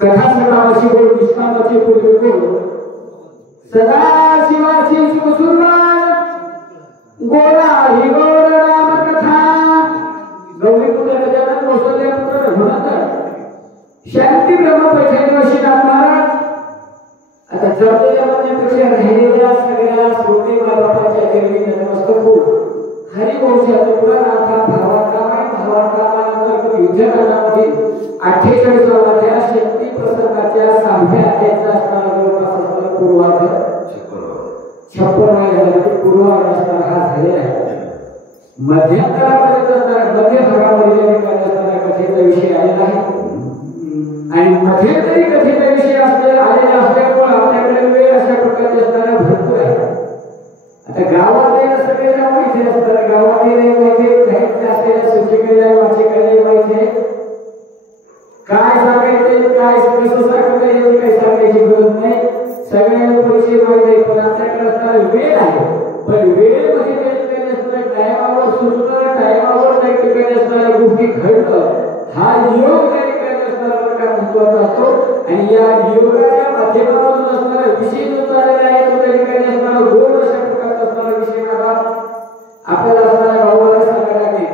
कथा सकाळची बोल विश्वाची पूर्वी बोल सदा शिवाची सुरवान गोरा ही गोर राम कथा गौरी पुत्र गजानन कौशल्य पुत्र रघुनाथ शांती ब्रह्म पैठणी वशीनाथ महाराज आता जपलेल्या म्हणण्यापेक्षा राहिलेल्या सगळ्या श्रोते मायबापांच्या चरणी नतमस्तक होऊन हरिवंशाचं पुराण अर्थात भावार्थानंतर युद्धकालामध्ये 48 त्या शक्ती प्रसंगाच्या 6व्या अध्यायाचा असणारा जवळपास असणारा पूर्वार्ध 56 झाल्यानंतर पूर्वार्ध असणारा हा झालेला आहे. मध्यंतरापर्यंत असणारा मध्य भागामध्ये असणारा कथेचा विषय आलेला आहे आणि मध्यंतरी कथेचा विषय आलेला असल्यामुळे आपल्याकडे वेळ अशा प्रकारचे असणारा भरपूर आहे. आता गावातले सगळे जण माहिती असतात गावातले माहिती घ्यायचे असलेल्या सूचिकेला वाचिकेला माहिती काय सांगायचे काय कसं सांगायचं याची काही सांगायची गरज नाही. सगळ्यांना परिचय माहिती पण आपल्याकडे असणारा वेळ आहे पण वेळ मध्ये काही असणारा टायमावर सुचणं टायमावर काही ठिकाणी असणाऱ्या गोष्टी घडणं हा योग त्या ठिकाणी असणारा प्रकार महत्वाचा असतो आणि या योगाच्या माध्यमातून असणारा विषय जो चाललेला आहे तो त्या ठिकाणी असणारा गोड अशा प्रकारचा असणारा विषय आपल्याला असणाऱ्या भावाला सांगायला लागेल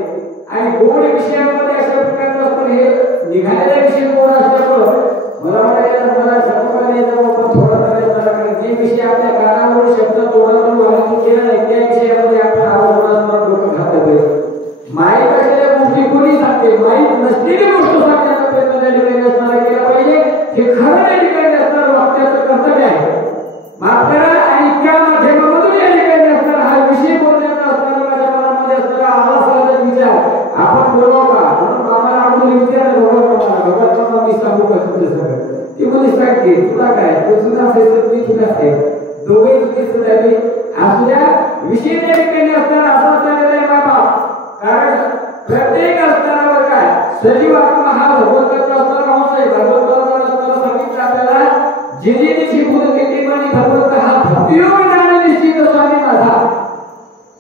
आणि गोड विषयामध्ये अशा प्रकारचं असतं हे निघालेला विषय गोड असल्यामुळं मला वाटायला मला समोर यायचा पण थोडा करायचा जे विषय आपल्या कानावर शब्द तोडावून वाहतूक केला नाही त्या विषयामध्ये आपण आवाज डोकं घातलं पाहिजे. माहीत असलेल्या गोष्टी कोणी सांगते माहीत नसलेली गोष्ट सांगण्याचा प्रयत्न त्या ठिकाणी असणारा केला पाहिजे. हे खरं त्या ठिकाणी असणारं वाक्याचं कर्तव्य आहे. माफ करा आणि त्या माध्यमामधून या ठिकाणी असणारा हा विषय बोलण्याचा असणारा माझ्या मनामध्ये असणारा आवाज विचार आपण बोलावं का म्हणून आम्हाला आपण विचार भगवंत मी सांगू का तुझं सगळं ती मुली सांगते तुला काय तू सुद्धा असेल मी सुद्धा असेल दोघे तुझे सुद्धा असल्या विषय त्या ठिकाणी असणारा असा असणारा आहे बाबा कारण प्रत्येक असणारा बरं काय सजीव आत्मा हा भगवंताचा असणारा अंश आहे. भगवंताला असणारा सांगितलं आपल्याला जे जे भूत केली म्हणे भगवंत हा भक्तियोग ज्ञान निश्चित स्वामी माझा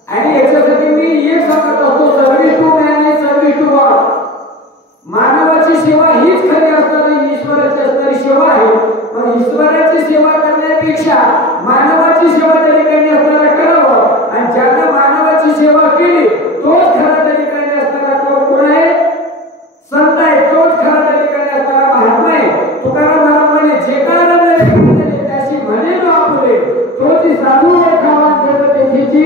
आणि याच्यासाठी मी एक सांगत असतो सर्व्हिस टू मॅन आणि सर्व्हिस टू गॉड. मानवाची सेवा हीच खरी असणारी ईश्वराची असणारी सेवा आहे. पण ईश्वराची सेवा करण्यापेक्षा मानवाची सेवा त्या ठिकाणी असणारा करावं आणि ज्यानं मानवाची सेवा केली तोच खरा त्या ठिकाणी असणारा कोण आहे संत आहे तोच खरा त्या ठिकाणी असणारा महात्मा आहे. तुकाराम महाराज म्हणे जे कारण त्याशी म्हणे तो आपुले तो ती साधू ओळखावा त्याची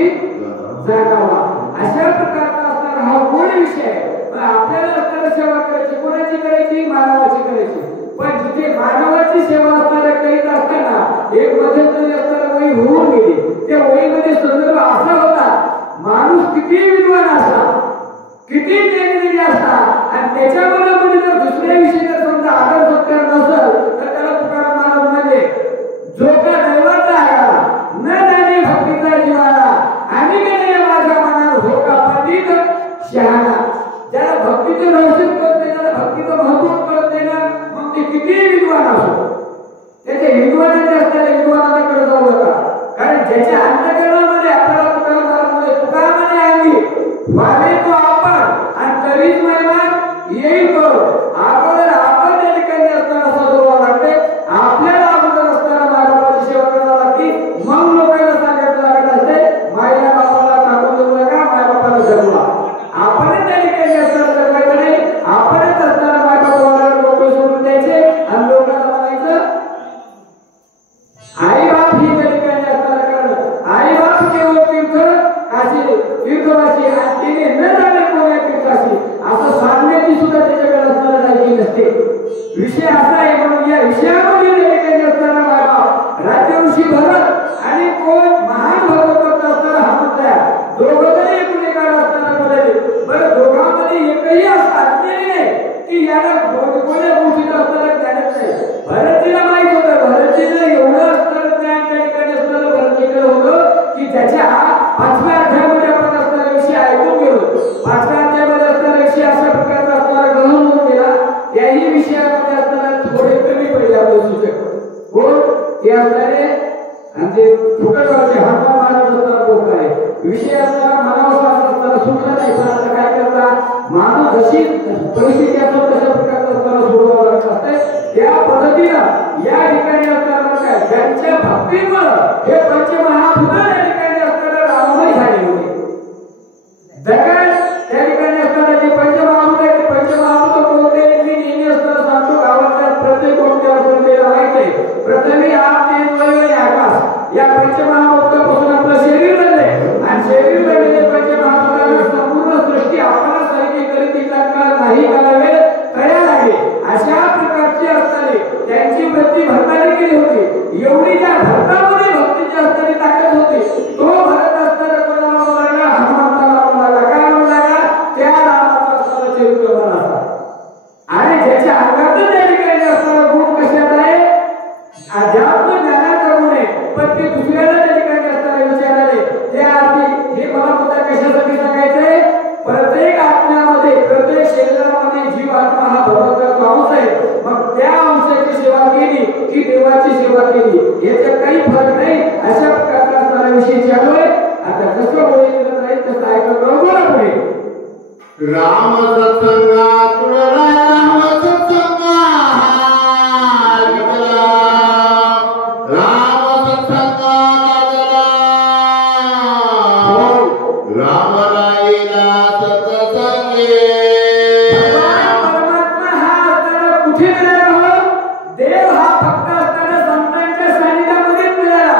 जागावा अशा प्रकारचा असणारा हा गोड विषय आहे. आपल्याला असणारा सेवा करायची कोणाची करायची मानवाची करायची पण जिथे मानवाची सेवा असणाऱ्या करीत असताना एक मध्यंतरी असणारा वही होऊन गेली त्या वहीमध्ये संदर्भ असा होता माणूस किती विद्वान असला किती ज्ञानी असला आणि त्याच्या मनामध्ये जर दुसऱ्या विषयाचा समजा आदर सत्कार नसेल तर त्याला तुकाराम महाराज म्हणजे जो का दैवाचा आहे न जाणे भक्तीचा जीवाला आणि गेले माझ्या मनात हो का पंडित शहाणा ज्याला भक्तीचं रहस्य कळत नाही त्याला भक्तीचं महत्व कळत नाही ना मग ते किती विद्वान असो त्याच्या विद्वानाचे असलेल्या विद्वानाकडे जाऊ नका कारण ज्याच्या अंतःकरणामध्ये आपल्याला तुकाराम महाराज तुकारामाने आम्ही वागे तो आपण आणि तरीच महिमान येईल तो अगोदर आपण त्या ठिकाणी असताना सजवावं लागते आपल्याला अगोदर असताना मायबापाची सेवा करावी लागते मग लोकांना सांगायला लागत असते माईला बापाला टाकून देऊ नका मायबापाला जगवा आपणच त्या ठिकाणी असताना जगवायचं नाही आपणच असताना मायबापाला लोक सोडून द्यायचे आणि लोकांना म्हणायचं आई बाप ही त्या ठिकाणी असताना कारण आई बाप केवळ तीर्थ काशी तीर्थवासी आणि तिने न जाणे कोण्या तीर्थाशी असं सांगण्याची सुद्धा त्याच्याकडे असणारा लायकी नसते. विषय असा आहे म्हणून या विषयामध्ये त्या ठिकाणी असणारा बाबा राज्यऋषी भरत आणि कोण महान भगवंत असणारा हा म्हणताय दोघं जरी एकूण एका असताना बोलायचे बरं दोघांमध्ये एकही असं नाही की याला कोण्या गोष्टीला असणारा ज्ञानच नाही. भरतजीला माहित होतं भरतजीला एवढं असणारं ज्ञान त्या ठिकाणी असणारं भरतजीकडे होतं की ज्याच्या 5व्या अध्यायामध्ये आपण असणारा विषय ऐकून गेलो. 5व्या अध्यायामध्ये असणारा विषय अशा प्रकारचा असणारा ग्रहण होऊन गेला त्याही विषयामध्ये असणारा थोडे कमी पडले आपले सूचक कोण ते असणारे म्हणजे फुकटवाचे हनुमान महाराज असणारा बोक आहे विषय असणारा मनावर असणारा सुटला नाही पण आता काय करता माणूस जशी परिस्थिती असतो तशा प्रकारचा असणारा सोडवावा लागत असते त्या पद्धती पद्धतीनं या ठिकाणी असताना काय ज्यांच्या भक्तीमुळे हे पंचमहाभूत या ठिकाणी असताना राममय झाले होते. जगात त्या ठिकाणी असताना जे पंचमहाभूत आहे ते पंचमहाभूत कोणते मी नेहमी असताना सांगतो गावातल्या प्रत्येक कोणत्या कोणत्याला माहिती आहे. प्रथमे आप तेज वायू आणि आकाश या पंचमहाभूतापासून आपलं शरीर बनले आणि शरीर बनलेले पंचमहाभूताला संपूर्ण सृष्टी आपल्याला सारखी गणितीचा काळ नाही करावे तयार आहे. अशा प्रकारची असताना त्यांची वृत्ती भरताना केली होती. एवढी त्या भरतामध्ये भक्तीची असताना ताकद होती. तो भरत असताना कोणाला बोलायला हनुमंताला बोलायला काय बोलायला त्या नावाचा असताना चरित्र बोलायचा आणि ज्याच्या अंगातून त्या ठिकाणी असताना गुण कशात आहे अध्यात्म ज्ञानाचा गुण आहे. पण ते दुसऱ्याला त्या ठिकाणी असताना विचाराले त्या अर्थी हे मला मुद्दा कशासाठी सांगायचंय. प्रत्येक आत्म्यामध्ये प्रत्येक शरीरामध्ये जीव आत्मा हा भगवंताचा अंश आहे. मग त्या अंशाची सेवा केली की देवाची सेवा केली याच्यात काही फरक नाही. अशा प्रकारचा असणारा विषय चालू आहे. आता कसं बोलायचं नाही तसं ऐकत राहू. बोला पुढे. राम सत्संगा तुळला राम सत्संगा राम सत्संगा राम राईला सत्संगे परमात्मा हा असताना कुठे मिळाला. देव हा फक्त असताना संतांच्या सानिध्यामध्येच मिळाला.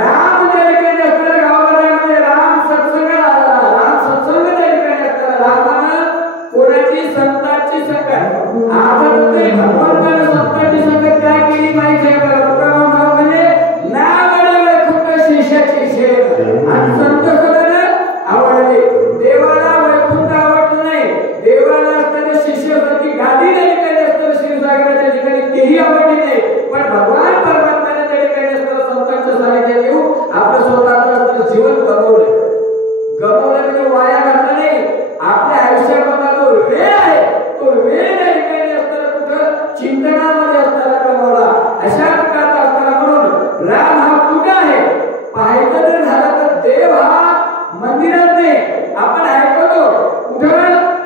राम त्या ठिकाणी असताना गावामध्ये राम सत्संगाला आला. राम सत्संग त्या ठिकाणी असताना रामानं कोणाची संतांची संगत आता ते भगवंतानं संतांची संगत काय केली माहिती आहे का. तुकाराम म्हणजे नाव आले वैकुंठ शिष्याची शेर आणि संत सदानं आवडले. देवाला वैकुंठ आवडलं नाही. देवाला असताना शिष्यासाठी गादी त्या ठिकाणी असताना क्षीरसागराच्या ठिकाणी तेही आवडली नाही. पण भगवान परमात्म्याने त्या ठिकाणी असताना संतांच्या सानिध्यात येऊन आपलं स्वतःचं असताना जीवन गमवलं. गमवलं म्हणजे वाया घातलं नाही. आपल्या आयुष्यामधला जो वेळ आहे तो वेळ त्या ठिकाणी असताना कुठं चिंतनामध्ये असताना गमवला. अशा प्रकारचा असताना म्हणून राम हा कुठं आहे पाहायचं जर झालं तर देव हा मंदिरात नाही. आपण ऐकतो कुठं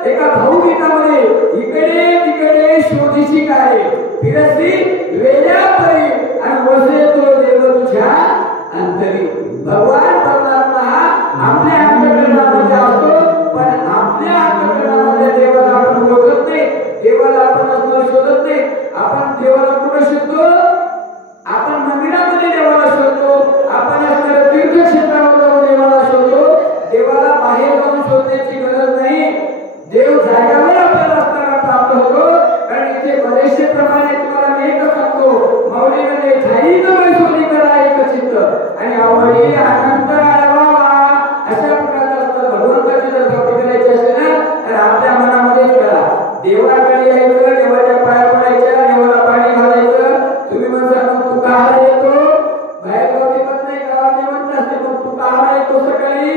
एका भाऊगीतामध्ये इकडे तिकडे शोधीशी काय फिरसी वेळ्या परी आणि वसे तो देव तुझ्या अंतरी. भगवान परमात्मा हा आपल्या अंतःकरणामध्ये असतो. पण आपल्या अंतःकरणामध्ये देवाला आपण ओळखत नाही. देवाला आपण असं शोधत नाही. आपण देवाला कुठं शोधतो. आपण मंदिरामध्ये देवाला शोधतो. आपण असणाऱ्या तीर्थक्षेत्रावर जाऊन देवाला शोधतो. देवाला बाहेर जाऊन शोधण्याची गरज नाही. देव जाग्यावर आपल्याला असताना प्राप्त होतो. कारण इथे बरेचसे प्रमाणे तुम्हाला मी एकच सांगतो माऊलीमध्ये ठाईच मैसोली करा एक चित्त आणि आवडी आनंद आळवावा. अशा प्रकारचा असताना भगवंताची जर भक्ती करायची असेल ना तर आपल्या मनामध्येच करा. देवाकडे यायचं, देवाच्या पाया पडायच्या, देवाला पाणी घालायचं. तुम्ही म्हणता मग तू का येतो बाहेर गावची मत नाही गावात म्हणत असते मग तू का येतो सकाळी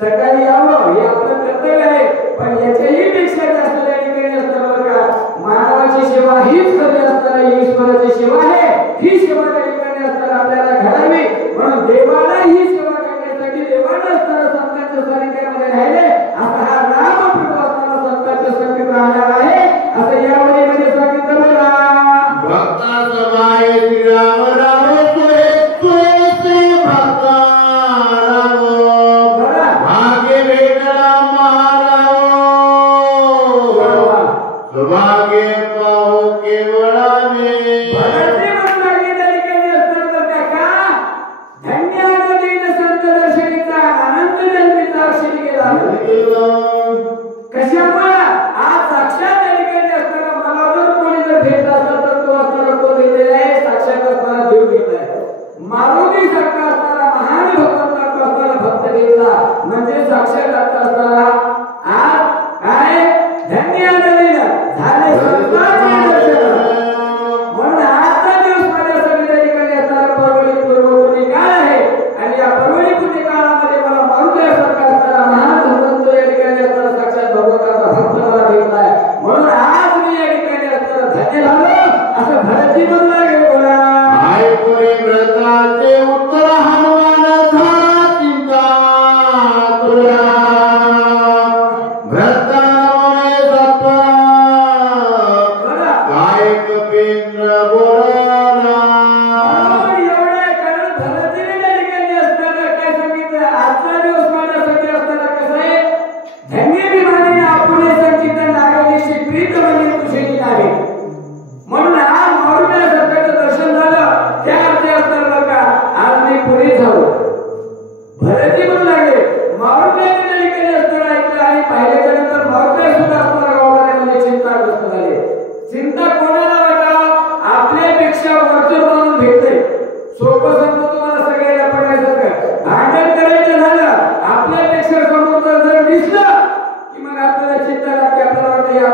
सकाळी यावं हे आपलं कर्तव्य आहे. पण याच्याही पेक्षा जास्त त्या ठिकाणी असताना का मानवाची सेवा हीच खरी असताना ईश्वराची सेवा आहे. ही सेवा त्या ठिकाणी असताना आपल्याला घडावी. म्हणून देवाला ही सेवा करण्यासाठी देवाला असताना संतांच्या सानिध्यामध्ये राहिले. आता हा राम प्रभू असताना संतांच्या संगीत राहणार आहे असं यावेळी म्हणजे सांगितलं. बघा भक्ता समाय श्रीराम राम तुळे तुळे श्री भक्ता राम भाग्य भेटला महाराम सौभाग्य पाहू केवळाने. कशामुळे आज साक्षात त्या ठिकाणी असताना मला जर कोणी जर भेटत असेल तर तो असताना कोण भेटलेला आहे साक्षात असताना देव भेटलाय. मारुती सारखा असताना महान भगवंताचा असताना भक्त भेटला म्हणजे साक्षात असताना आज काय धन्य झाले संतांचे दर्शन. म्हणून आजचा दिवस माझ्यासाठी त्या ठिकाणी असताना परवडी पूर्वपुण्य काळ आहे आणि या परवडी पुण्य काळामध्ये मला मारुती सारखा असताना महान भगवंत या ठिकाणी असताना साक्षात भगवंताचा भक्त मला भेटलाय. म्हणून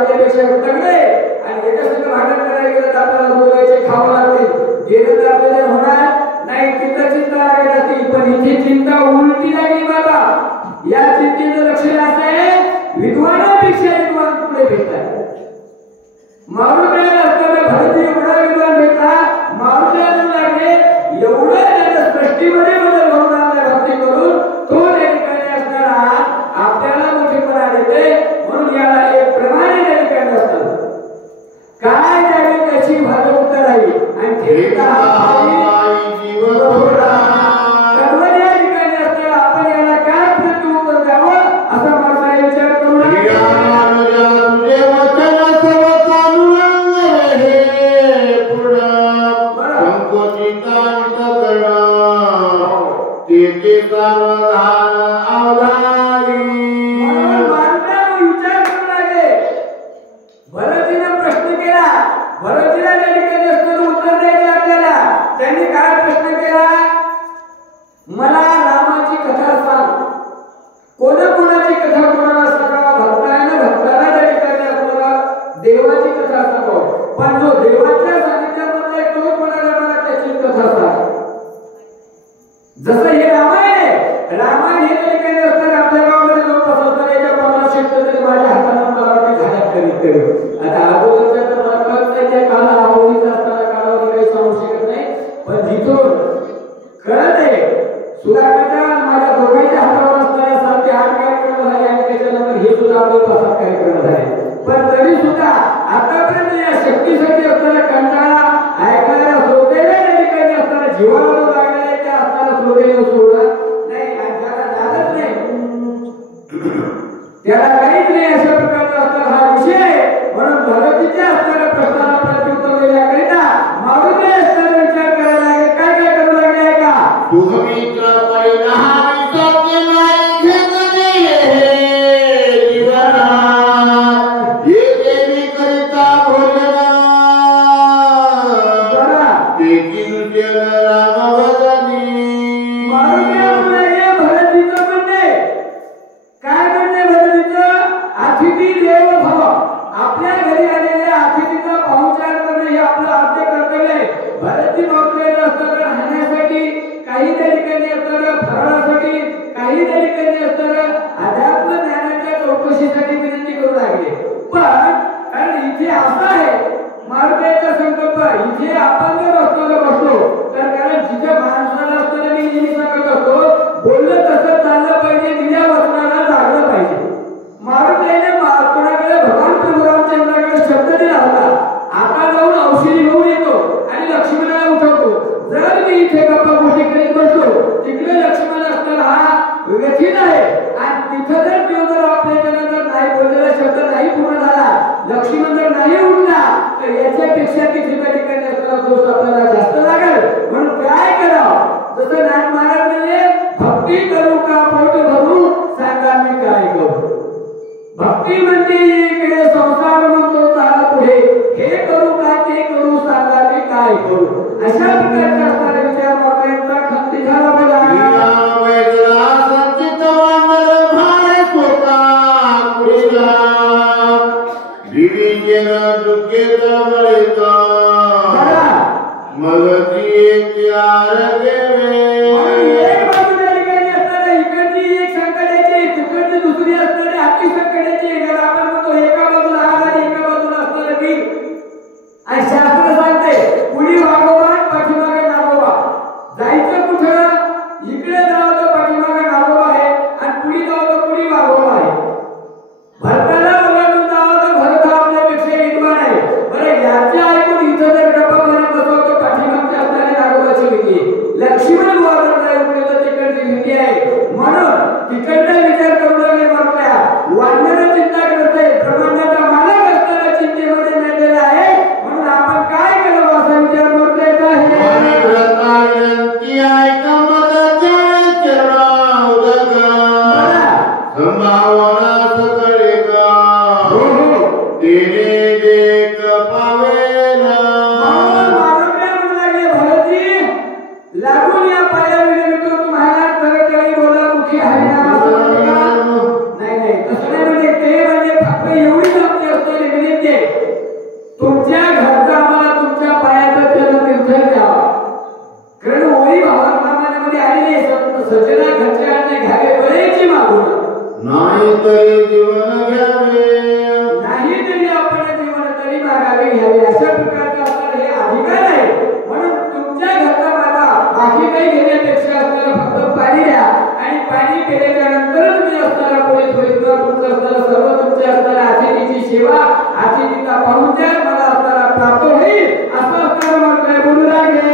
आपल्यापेक्षा तगडे आणि एका संग भांडण करायला गेलं तर आपल्याला बोलायचे खावं लागतील गेलं तर आपल्याला होणार नाही तिथं चिंता लागत असतील पण इथे चिंता उलटी लागली बाबा या चिंतेचं लक्षण असं आहे विद्वानापेक्षा विद्वान पुढे भेटतात मारुतीला असताना भरती एवढा विद्वान भेटला मारुतीला लागले एवढं त्याच्या सृष्टीमध्ये बदल होऊन आला भक्ती करून तो त्या ठिकाणी असणारा आपल्याला मोठेपणा देते म्हणून याला एक प्रमाणे त्या ठिकाणी असतात काय द्यावे त्याची भागवत राहील आणि ठेवता नाही तसं नाही म्हणजे ते म्हणजे फक्त एवढीच आपली असतो आजची गीता पाहून द्या मला असताना प्राप्त होईल असं असताना म्हटलंय बोलू लागले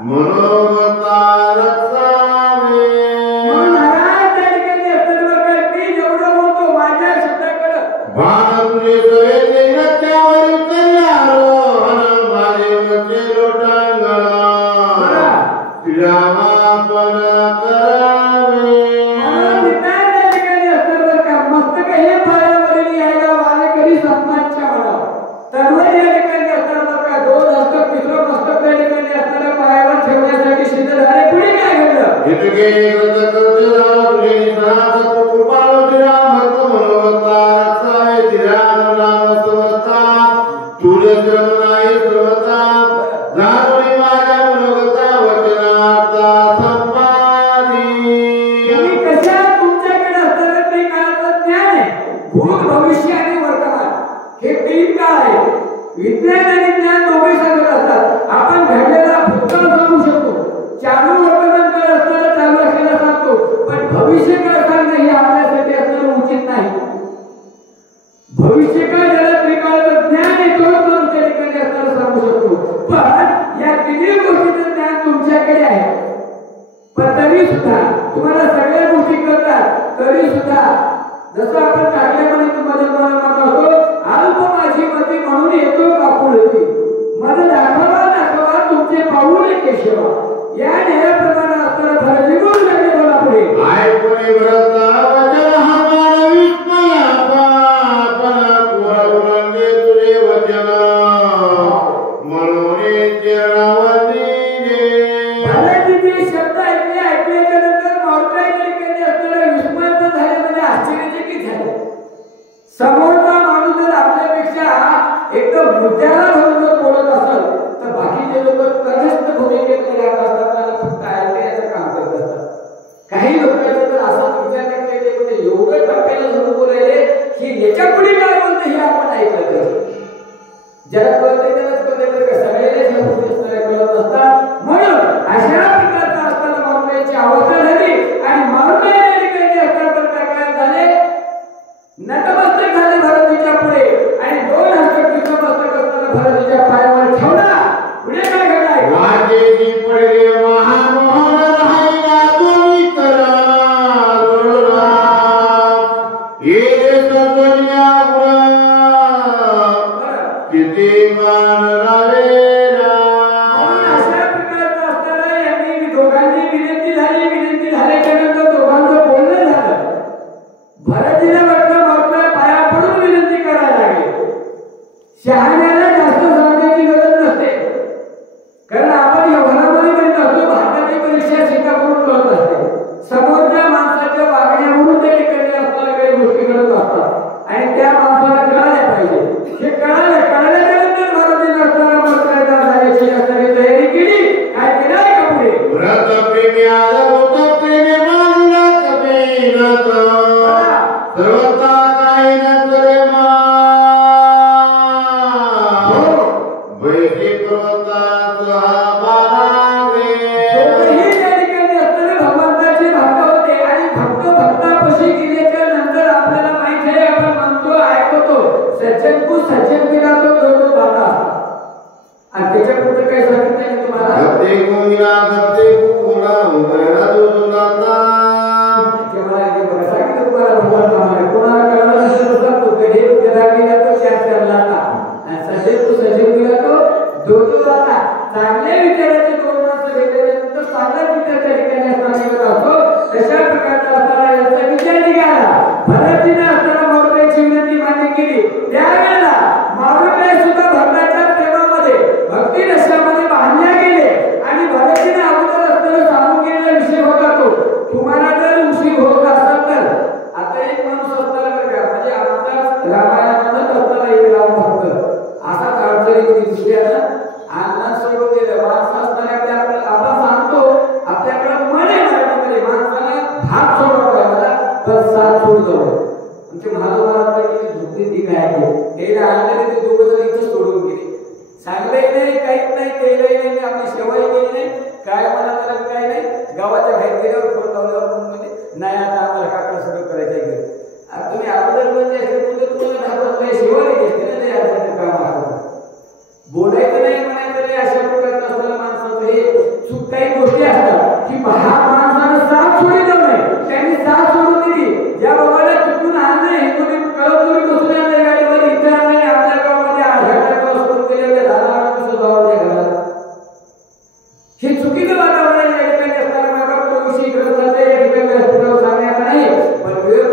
Mano परीक्षा म्हणावं. तलवार या ठिकाणी असताना बघा दोन हस्तक तिसरं मस्तक त्या ठिकाणी असताना पायावर ठेवण्यासाठी सिद्ध झाले. पुढे काय घडलं? जितके ग्रंथ करते तुझे निधनात कृपाळू श्रीराम भक्त मनोभक्ता रक्षाय श्रीराम नाम समस्ता तुझे श्रवणाय सर्वता जाणून माझ्या मनोगता वचनार्था संपादी. तुम्ही कशा तुमच्याकडे असणारं त्रिकाळाचं ज्ञान आहे. भूत भविष्य आणि वर्तमान हे तीन काळ आहे. विज्ञान आणि ज्ञान दोघे सांगत असतात. आपण घडलेला भूतकाळ सांगू शकतो, चालू वर्तमान काळ असताना चालू असलेला सांगतो, पण भविष्य काळ सांगणं हे आपल्यासाठी असणं उचित नाही. भविष्य काळ ज्याला त्रिकाळाचं ज्ञान आहे तो माणूस त्या ठिकाणी असताना सांगू शकतो. पण या तिन्ही गोष्टीचं ज्ञान तुमच्याकडे आहे. पण तरी सुद्धा तुम्हाला सगळ्या गोष्टी कळतात, तरी सुद्धा जसं आपण टाकल्यामध्ये तुम्हाला म्हणतो अल्प माझी मती म्हणून येतो कापुलती मन दाखवा दाखवा तुमचे पाऊल केशवा. या ध्येयाप्रमाणे असताना भर निघून लागले. बोला पुढे. ऐकून व्रता वचन हमारा विस्मय आपण कुरंगे तुझे वचन म्हणून चरणावती रे. भरतीचे शब्द ऐकल्याच्या नंतर मावळ्याच्या ठिकाणी असताना विस्मय पण झाले, म्हणजे आश्चर्यचकित झाले. समोरचा माणूस जर आपल्यापेक्षा एकदम मुद्द्याला धरून जर बोलत असेल तर बाकीचे लोक तटस्थ भूमिकेमध्ये राहत असतात आणि फक्त ऐकण्याचं काम करत असतात. काही लोकांचा तर असाच विचार करता येते म्हणजे एवढं टप्प्याला धरून बोलायले की याच्या पुढे काय बोलतं हे आपण ऐकलं. ज्याला कळते त्यालाच कळते, का सगळ्यालाच ह्या गोष्टी असणाऱ्या कळत नसतात. म्हणून अशा प्रकारचा असताना मारुतीची अवस्था झाली आणि मारुती या ठिकाणी असताना काय झाले, नतमस्तक झाले भरतीच्या पुढे आणि दोन हस्तक नतमस्तक असताना भरतीच्या पायावर ठेवला. पुढे काय घडलं? वाजेची पडले महामोहन राहिला तुम्ही करा ये सजन्या किती मान रावेरा. अशा प्रकारचं असताना यांनी दोघांनी विनंती झाल्याच्या नंतर दोघांचं बोलणं झालं. भरतीला वाटलं मागच्या पाया पडून विनंती करायला लागली. शहाण्याला जास्त सांगण्याची गरज नसते, कारण आपण व्यवहारामध्ये म्हणत असतो भारताची परीक्षा शिका करून कळत असते. समोरच्या माणसाच्या वागण्यावरून त्या ठिकाणी असताना काही गोष्टी घडत असतात आणि त्या माणसाला कळायला पाहिजे. हे कळाल्याच्या नंतर भारतीने असताना मंत्र्यांना जाण्याची असणारी तयारी केली. काय केलं का पुढे? व्रत प्रेमी आलं होतं प्रेमी मानलं कपेनत सर्वता काय नसरे मा वैशी प्रवता सहबागे. दोघंही त्या ठिकाणी असताना भगवंताचे भक्त होते आणि भक्तापाशी गेल्याच्या नंतर आपल्याला माहित आहे, आपण म्हणतो ऐकतो सज्जन को सज्जन मिला तो दोनों दाता. आणि त्याच्यापुढे काय सांगितलं नाही तुम्हाला? गप्ते को मिला गप्ते को गुणा उभयला दुजुनाता. केवळ आहे बघा सांगितलं तुम्हाला भगवंताने कोणाला कळलं नसेल तर तो गढे गदा मिला तो चार लाता आणि सज्जन को सज्जन मिला तो दोनों दाता. चांगल्या विचाराचे दोन माणसं भेटल्यानंतर चांगला विचार त्या ठिकाणी असताना असतो. तशा प्रकारचा असताना याचा विचार निघाला. भरतीने असताना मारुतीची विनंती मान्य केली. त्यावेळेला मारुती सुद्धा भक्ताच्या प्रेमामध्ये भक्ती रसामध्ये बांधल्या गेले आणि भरतीने अगोदर असताना सांगून गेलेला विषय होता तो, तुम्हाला जर उशीर होत असेल तर आता एक माणूस असताना बघा, म्हणजे आमच्या रामायणामध्येच असताना एक राम भक्त असाच अडचणी दुसऱ्यानं अन्न सोडून दिलं. माणसं असताना आपण सांगतो आपल्याकडे मन आहे मराठीमध्ये, माणसाला भाग सोडवा मला पण साथ सोड जाऊ. आमच्या महाराजांपैकी झोपडी ती काय आहे त्याला आणले ते दोघं जण इथं सोडून गेले. सांगलंही नाही, काहीच नाही, केलंही नाही, आपली सेवाही केली नाही, काय म्हणा त्याला काय नाही. गावाच्या बाहेर गेल्यावर फोन लावल्यावर पण म्हणजे नाही आता आम्हाला काका सगळं करायचं आहे. तुम्ही अगोदर म्हणजे तुम्हाला घाबरत नाही, सेवा नाही घेतली ना, नाही अडचण काम आहे. बोलायचं नाही म्हणायचं नाही. अशा प्रकारचं असताना माणसाचं हे चूक काही गोष्टी असतात की हा माणसानं साथ सोडली जाऊ नये. त्यांनी साथ सोडून दिली. ज्या बाबाला चुकून आणलं हे तुम्ही कळत तुम्ही बसून आणलं गाडीवर इथं आणलं आपल्या गावामध्ये आढळला सोडून केले झाला कसं जाऊ त्या घरात. हे चुकीचं वातावरण या ठिकाणी असताना मागा तो विषय ग्रंथाच्या या ठिकाणी सांगण्याचा नाही, पण वेळ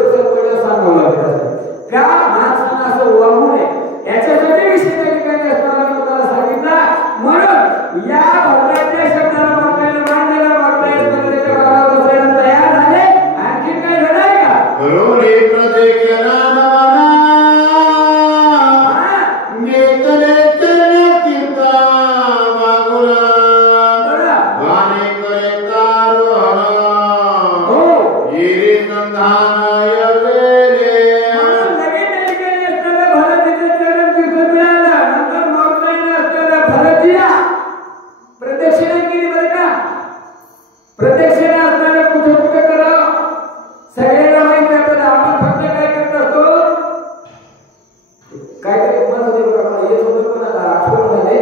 गंमत होती बघा, मला येत होतं पण आता आठवण झाले.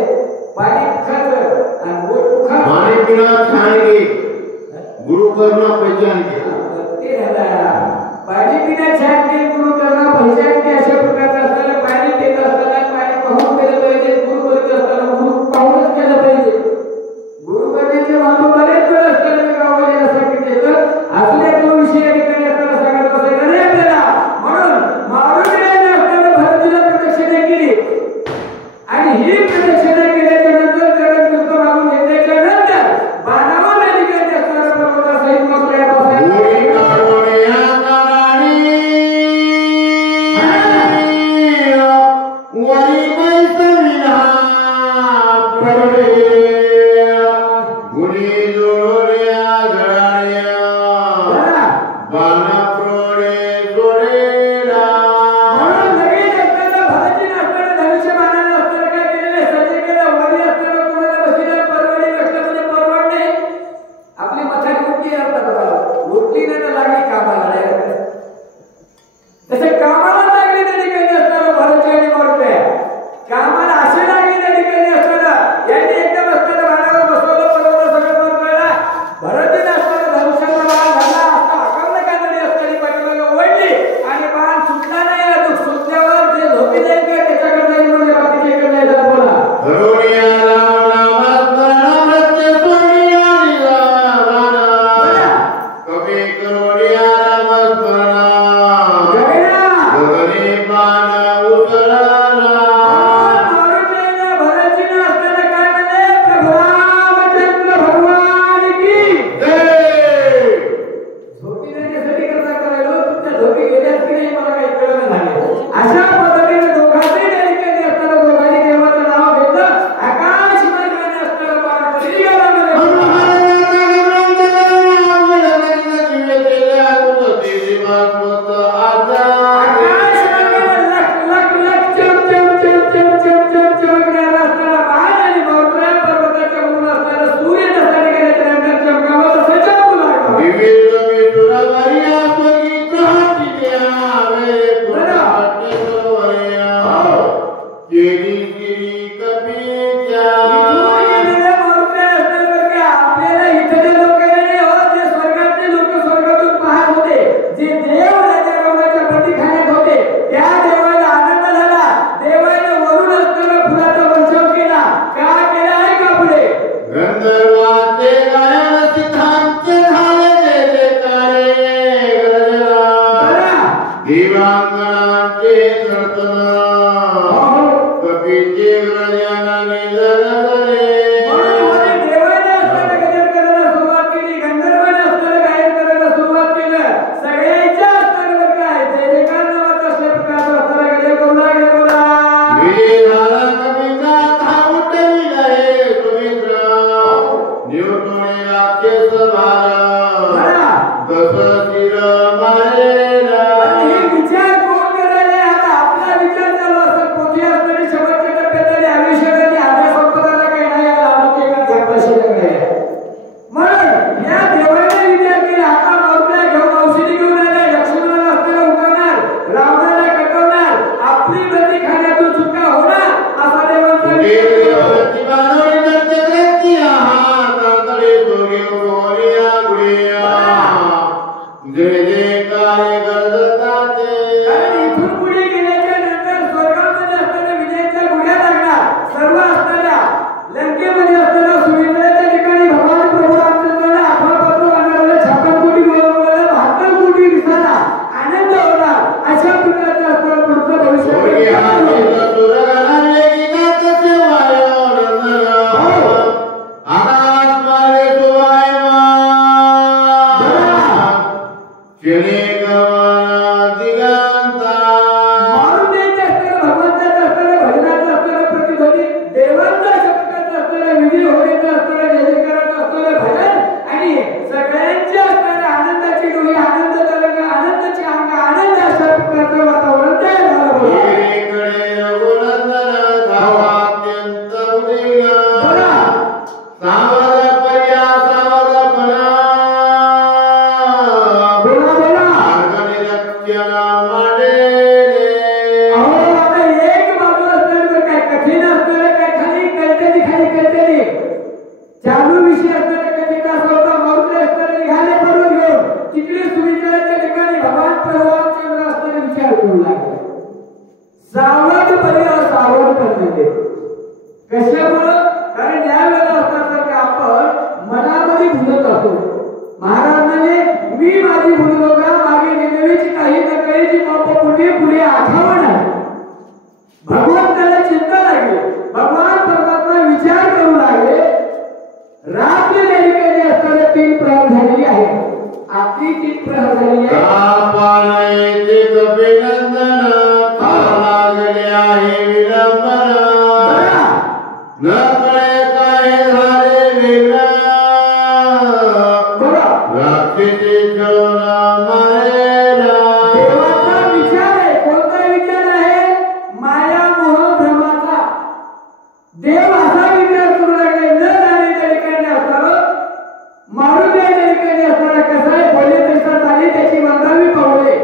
पाणी खायचं आणि गोड खायचं. पाणी पिना छानगी, गुरु करना पहचानगी. ते झालं. पाणी पिण्या छानगी, गुरु करना पहचानगी अशा प्रकारचं असताना पाणी पित असताना पाणी पाहून केलं पाहिजे. गुरु करत असताना गुरु पाहूनच केलं पाहिजे. गुरु करण्याचे महत्व बरेच वेळ असताना मी गावाला सांगितले तर असले तो विषय ठिकाणी असताना सांगत बसायला नाही आपल्याला. म्हणून मारुतीने असताना भरतीला प्रदक्षिणा केली आणि ही प्रदक्षिणा केल्याच्या नंतर चरण कृष्ण मागून घेतल्याच्या नंतर बाणावर नदीकडे असताना पर्वतासहित बसल्या बसायला कशामुळं? कारण ज्या वेळेला असतात तर आपण मनामध्ये भुलत असतो. महाराज म्हणे मी माझी भुललो का मागे निनवेची काही नकळीची पाप पुढे पुढे आठवण आहे. भगवंताला चिंता लागली, भगवान परमात्मा विचार करू लागले. रात्र त्या ठिकाणी असताना 3 प्रहर झालेली आहे. आपली 3 प्रहर झालेली आहे. लागले आहे विलंबन न कळे काय झाले वेगळा रात्रीचे देवाचा विचार आहे. कोणता विचार आहे? माया मोह भ्रमाचा. देव असा विचार करू लागले, न जाणे त्या ठिकाणी असताना मारुद्या त्या ठिकाणी असताना कसं आहे, भले देशात आली त्याची वंदावी पावले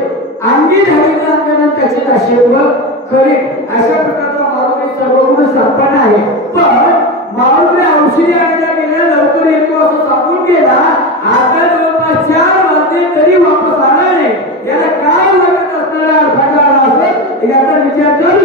अंगी धावित अंगण त्याचे आशीर्व खरे. अशा प्रकारचा मारुती सर्वगुण संपन्न आहे. पण मारुती औषधी आणायला गेल्या लवकर येतो असं सांगून गेला. आता जवळपास 4 वाजले तरी वापस आला नाही. याला काय लागत असणारा अडथळा असेल याचा विचार करू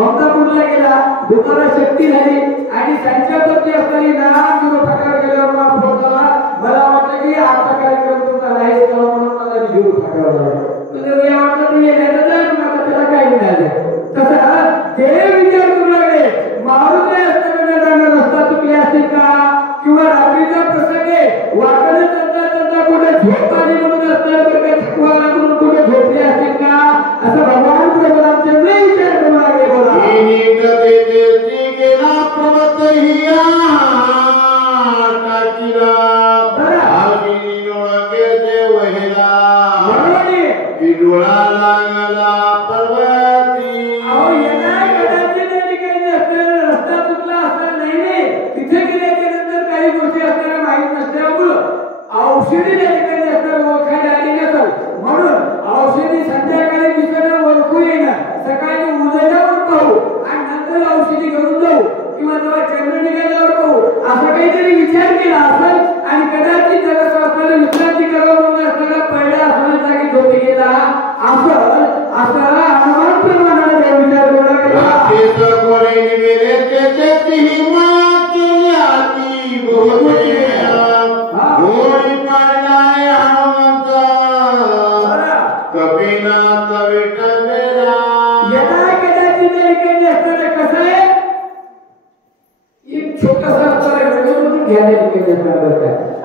ममतापूरला गेला, दुपारा शक्ती झाली आणि त्यांच्यावरती असणारी नाराज गुरु फाट्यावर गेल्यावर मला फोन झाला. मला वाटलं की आजचा कार्यक्रम तुमचा नाहीच केला म्हणून मला गुरु फाट्यावर आला. तुझं या वाटलं की येण्याचं जाय मला त्याला काही मिळालं. तसा देव विचार करू लागले, मारुती असताना जाणार रस्ता चुकले असतील का, किंवा रात्रीचा प्रसंग आहे वाकडे चलता चलता कुठे झोप आली म्हणून असणार तर काही थकवा लागून कुठे झोपले असतील का, असं भगवान प्रभूरामचे विचार करू लागले. बोला रस्ता चुकला असणार नाही. तिथे गेल्याच्या नंतर काही गोष्टी असणाऱ्या माहीत नसल्यामुळं औषधी त्या ठिकाणी असणार ओळखायला आली नसेल म्हणून औषधी संध्याकाळी दिसणं ओळखू येणार, सकाळी उजेडावर पाहू आणि नंतर औषधी घेऊन जाऊ किंवा जेव्हा चंद्र निघाल्यावर पाहू असं काहीतरी विचार केला असेल आणि कदाचित जगस्वास्थ्याला विश्रांती करावं म्हणून असणारा पहिल्या असणाऱ्या जागी झोपी गेला असं हनुमान प्रमाणाने विचार करू लागला.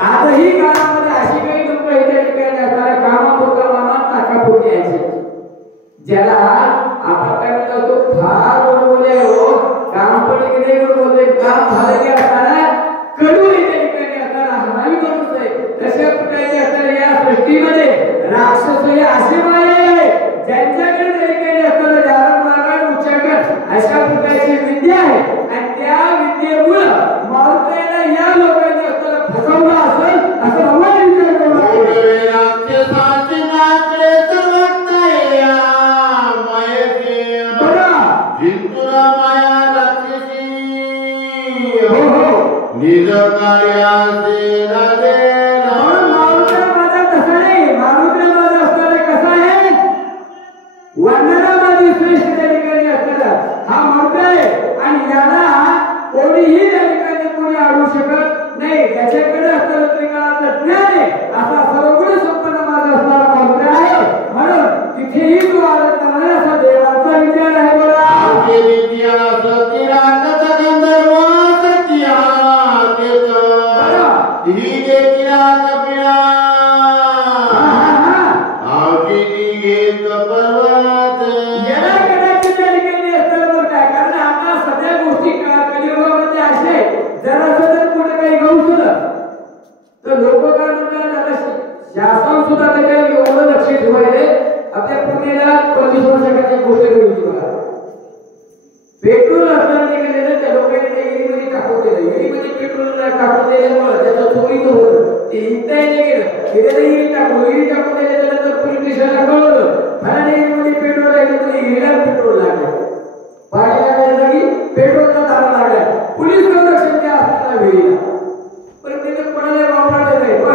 आजही काळामध्ये अशी काही लोक इथे ठिकाणी असणाऱ्या कामापुरता मानात टाकापुरती यायचे, ज्याला आपण काय म्हणतो फार बोलले हो काम पण की नाही बोलले, काम झालं की असताना कडू इथे ठिकाणी असताना हरामी माणूस आहे. तशा प्रकारचे असणाऱ्या या सृष्टीमध्ये राक्षस हे असे माया आहे ज्यांच्याकडे त्या ठिकाणी असताना जारण मारण उच्चारण अशा प्रकारची विद्या आहे आणि त्या विद्येमुळे मारुतीला या लोकांनी असताना फसवलं असेल असं भगवान विचार करू लागले. वर्णनामध्ये श्रेष्ठ त्या ठिकाणी असलेला हा मारुती आहे आणि याला कोणीही त्या ठिकाणी कोणी अडवू शकत नाही. त्याच्याकडे असणारं त्रिकाळाचं ज्ञान आहे, असा सर्वगुण संपन्न माझा असणारा मारुती आहे. म्हणून तिथेही तो आरक्षण आहे असा देवाचा विचार आहे. बोला शासन सुद्धा त्याच्यावर एवढं लक्ष ठेवायचे. आपल्या पुण्याला 25 वर्षाखाली गोष्ट करू बघा, पेट्रोल असताना निघालेलं त्या लोकांनी त्या विहिरीमध्ये टाकून केलं. विहिरीमध्ये पेट्रोल टाकून दिल्यामुळे त्याचं चोरीचं होतं ते इथं गेलं तिथे टाकून त्याच्यानंतर पोलीस स्टेशनला कळवलं ठाणे पेट्रोल लागलं तरी हिला पेट्रोल लागलं पाणी लागल्या जागी पेट्रोलचा धारा लागला पोलीस संरक्षण त्या असताना वेळीला पण तिथे कोणाला वापरलं नाही पण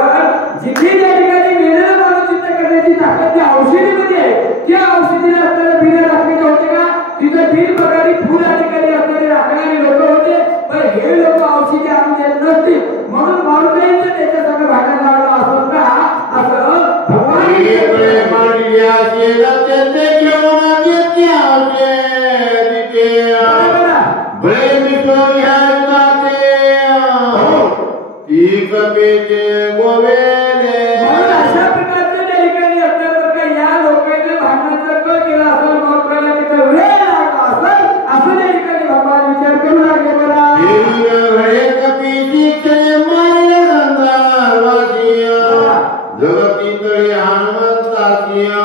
जिथे त्या ठिकाणी मेलेला माणूस चित्त करण्याची ताकद त्या औषधीमध्ये आहे त्या औषधीला असताना बिना राखण्याचे होते का तिथं बिनपगारी फुल अधिकारी असणारे राखणारे लोक होते पण हे लोक औषधी आणून देत नसतील म्हणून मारुतीचं त्याच्या संग भांडण लावलं असं का असं भगवान अशा प्रकारचे त्या ठिकाणी असतात तर का या लोकांनी भांडणाचा कळ केला असं लोकांना तिथं वेळ लागला असं असं त्या ठिकाणी भगवान विचार करू लागले बरा जगतीतळे हनुमंतासिया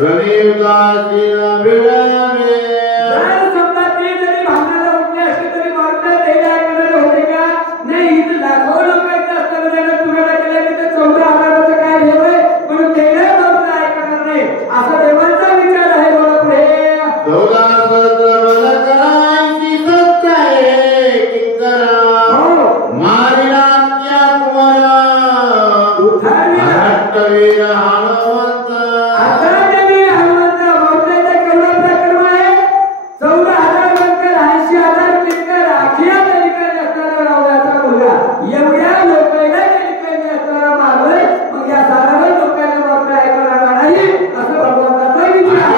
रणियुगासिया विळावे समजा ते जरी भांडणाला उठले असते तरी मारता त्याला ऐकणारे होते का नाही इथं लाखो लोकांचं असताना त्यानं तुम्हाला केलं की ते 14,000चं काय देव आहे म्हणून त्याला मात्र ऐकणार नाही असा देवांचा विचार आहे बघा पुढे 14,000 मला करायची सत्ता आहे किंकरा मारिला त्या कुमारा हट्टवीर हनुमंत आता देवी हनुमंत मोठ्याचा केवढा प्रकरण आहे 14,000 बनकर 80,000 किंकर आखिया तरीके असणारा रावणाचा मुलगा एवढ्या लोकांना तरीके असणारा मारलोय मग या साऱ्या लोकांना मात्र ऐकणार नाही असं भगवंताचा विचार